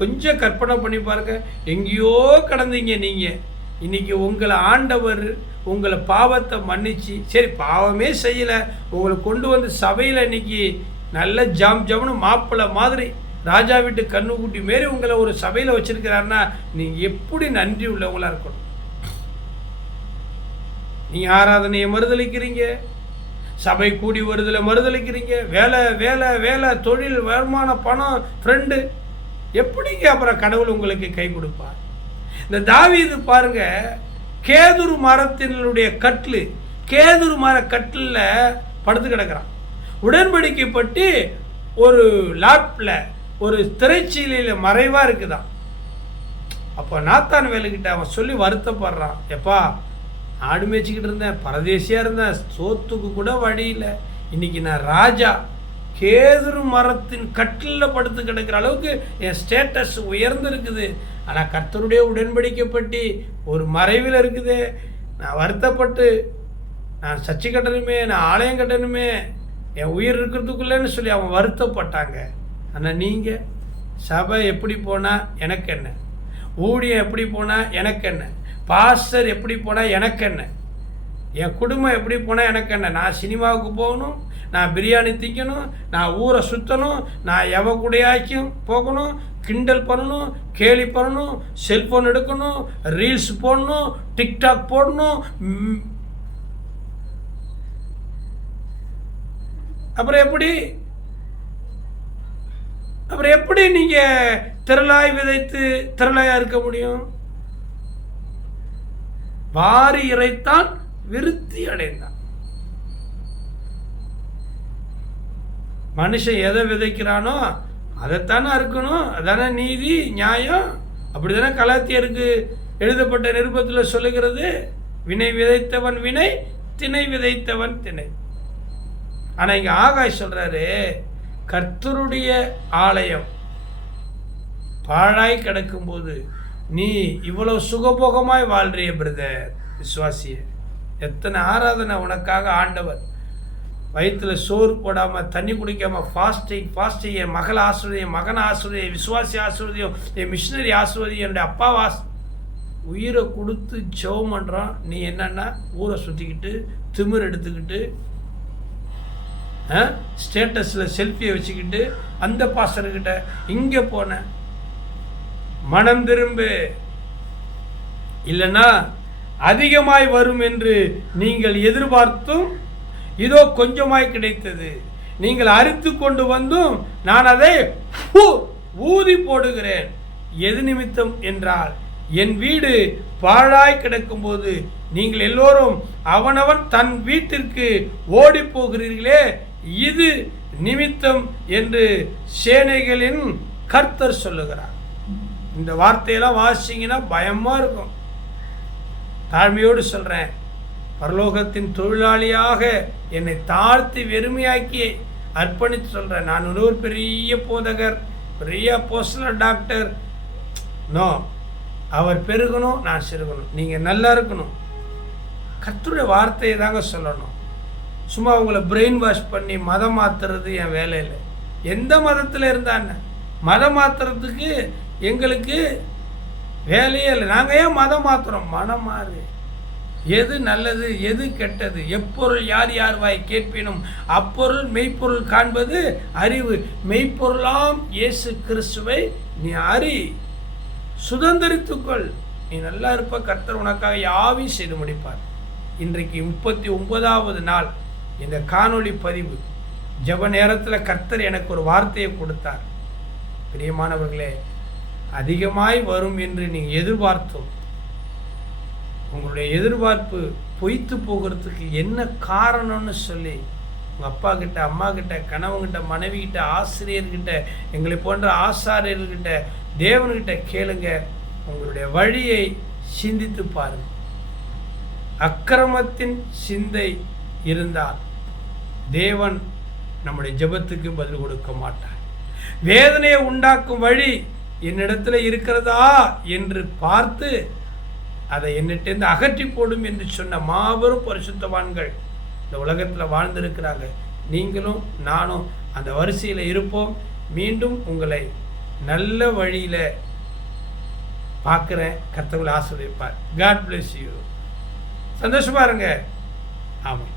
கொஞ்சம் கற்பனை பண்ணி பாருங்க. எங்கேயோ கடந்தீங்க நீங்கள், இன்னைக்கு உங்களை ஆண்டவர் உங்களை பாவத்தை மன்னிச்சு, சரி பாவமே செய்யலை, உங்களை கொண்டு சபையில் இன்னைக்கு நல்ல ஜம்னு மாப்பிள்ளை மாதிரி ராஜா வீட்டு கண்ணுக்குட்டி மாரி உங்களை ஒரு சபையில் வச்சிருக்கிறாருன்னா நீங்கள் எப்படி நன்றி உள்ளவங்களா இருக்கணும். நீங்கள் ஆராதனையை மறுதளிக்கிறீங்க, சபை கூடி வருதலை மறுதளிக்கிறீங்க, வேலை வேலை வேலை, தொழில், வருமானம், பணம், ஃப்ரெண்டு, எப்படிங்க அப்புறம் கடவுள் உங்களுக்கு கை கொடுப்பார்? இந்த தாவீது பாருங்க, கேதுரு மரத்தினுடைய கட்டில், கேதுரு மர கட்டில் படுத்து கிடக்கிறான். உடன்படிக்கைப்பட்டு ஒரு லாப்பில் ஒரு திரைச்சீலையில் மறைவாக இருக்குதான். அப்போ நாத்தான் வேலைக்கிட்ட அவன் சொல்லி வருத்தப்படுறான், எப்பா ஆடு மேய்ச்சிக்கிட்டு இருந்தேன், பரதேசியாக இருந்தேன், சோத்துக்கு கூட வழி இல்லை, இன்னைக்கு நான் ராஜா, கேதுரு மரத்தின் கட்டிலில் படுத்து கிடக்கிற அளவுக்கு என் ஸ்டேட்டஸ் உயர்ந்திருக்குது. ஆனால் கர்த்தருடைய உடன்படிக்கைப்பட்டு ஒரு மறைவில் இருக்குது, நான் வருத்தப்பட்டு நான் சர்ச்சை கட்டணுமே, நான் ஆலயம் கட்டணுமே, என் உயிர் இருக்கிறதுக்குள்ளேன்னு சொல்லி அவன் வருத்தப்பட்டாங்க. ஆனால் நீங்கள் சபை எப்படி போனால் எனக்கு என்ன, ஊழியம் எப்படி போனால் எனக்கு என்ன, பாஸ்டர் எப்படி போனால் எனக்கு என்ன, என் குடும்பம் எப்படி போனால் எனக்கு என்ன, நான் சினிமாவுக்கு போகணும், நான் பிரியாணி திங்கணும், நான் ஊரை சுற்றணும், நான் எவ கூடையாச்சும் போகணும், கிண்டல் பண்ணணும், கேலி பண்ணணும், செல்ஃபோன் எடுக்கணும், ரீல்ஸ் போடணும், டிக்டாக் போடணும், அப்புறம் எப்படி நீங்கள் திரளாய் விதைத்து திரளாயாக இருக்க முடியும்? வாரி இறைத்தான் விருத்தி அடைந்தான். மனுஷன் எதை விதைக்கிறானோ அதைத்தானே இருக்கணும், அதானே நீதி நியாயம். அப்படித்தானே கலாத்தியருக்கு எழுதப்பட்ட நிருபத்தில் சொல்லுகிறது, வினை விதைத்தவன் வினை, திணை விதைத்தவன் திணை. ஆனால் இங்கே ஆகாய் சொல்கிறாரு, கர்த்தருடைய ஆலயம் பாழாய் கிடக்கும்போது நீ இவ்வளவு சுகபோகமாய் வாழ்றிய பிரதர், விசுவாசிய, எத்தனை ஆராதனை உனக்காக ஆண்டவர். வயிற்றில் சோறு போடாமல் தண்ணி குடிக்காமல் ஃபாஸ்டிங் என் மகள் ஆசிரியம், மகன் ஆசிரியம், விசுவாசி ஆசிரியம், என் மிஷினரி ஆசிரியம், என்னுடைய அப்பா உயிரை கொடுத்து ஜெபம் பண்ணுறான். நீ என்னன்னா ஊரை சுற்றிக்கிட்டு திமிர் எடுத்துக்கிட்டு ஸ்டேட்டஸில் செல்ஃபியை வச்சுக்கிட்டு அந்த பாஸ்டர்கிட்ட இங்கே போன, மனம் திரும்பு, இல்லைன்னா அதிகமாய் வரும் என்று நீங்கள் எதிர்பார்த்தும் இதோ கொஞ்சமாய் கிடைத்தது, நீங்கள் அரித்து கொண்டு வந்தும் நான் அதை ஊதி போடுகிறேன். எது நிமித்தம் என்றால், என் வீடு பாழாய் கிடக்கும்போது நீங்கள் எல்லோரும் அவனவன் தன் வீட்டிற்கு ஓடி போகிறீர்களே, இது நிமித்தம் என்று சேனைகளின் கர்த்தர் சொல்லுகிறார். இந்த வார்த்தையெல்லாம் வாசிங்கன்னா பயமா இருக்கும். தாழ்மையோடு சொல்றேன், பரலோகத்தின் தொழிலாளியாக என்னை தாழ்த்தி வெறுமையாக்கி அர்ப்பணித்து சொல்றேன். நான் ஒரு பெரிய போதகர், பெரிய போஸ்டல் டாக்டர். நோ, அவர் பெருகணும், நான் சிறுகணும், நீங்கள் நல்லா இருக்கணும். கர்த்தருடைய வார்த்தையை தாங்க சொல்லணும். சும்மா உங்களை பிரெயின் வாஷ் பண்ணி மதம் மாற்றுறது என் வேலை இல்லை. எந்த மதத்தில் இருந்தான்னு மதம் மாற்றுறதுக்கு எங்களுக்கு வேலையே இல்லை. நாங்கள் ஏன் மதம் மாற்றுறோம்? மனம் மாறு. எது நல்லது எது கெட்டது, எப்பொருள் யார் யார் வாய் கேட்பினும் அப்பொருள் மெய்ப்பொருள் காண்பது அறிவு. மெய்ப்பொருளாம் இயேசு கிறிஸ்துவை நீ அறி, சுதந்திரித்துக்கொள், நீ நல்லா இருப்ப. கர்த்தர் உனக்காக யாவையும் செய்து முடிப்பார். இன்றைக்கு 39வது நாள் இந்த காணொளி பதிவு. ஜெப நேரத்தில் கர்த்தர் எனக்கு ஒரு வார்த்தையை கொடுத்தார். பிரியமானவர்களே, அதிகமாய் வரும் என்று நீங்கள் எதிர்பார்த்தோம். உங்களுடைய எதிர்பார்ப்பு பொய்த்து போகிறதுக்கு என்ன காரணம்னு சொல்லி உங்கள் அப்பா கிட்ட, அம்மா கிட்ட, கணவன்கிட்ட, மனைவி கிட்ட, ஆசிரியர்கிட்ட, எங்களை போன்ற ஆசாரியர்கிட்ட, தேவன்கிட்ட கேளுங்க. உங்களுடைய வழியை சிந்தித்து பாருங்கள். அக்கிரமத்தின் சிந்தை இருந்தால் தேவன் நம்முடைய ஜெபத்துக்கு பதில் கொடுக்க மாட்டார். வேதனையை உண்டாக்கும் வழி என்னிடத்தில் இருக்கிறதா என்று பார்த்து அதை என்னிட்டேருந்து அகற்றி போடும் என்று சொன்ன மாபெரும் பரிசுத்தவான்கள் இந்த உலகத்தில் வாழ்ந்திருக்கிறாங்க. நீங்களும் நானும் அந்த வரிசையில் இருப்போம். மீண்டும் உங்களை நல்ல வழியில் பார்க்குறேன். கர்த்தர் ஆசீர்வதிப்பார். God bless you. சந்தோஷமா இருங்க. ஆமாம்.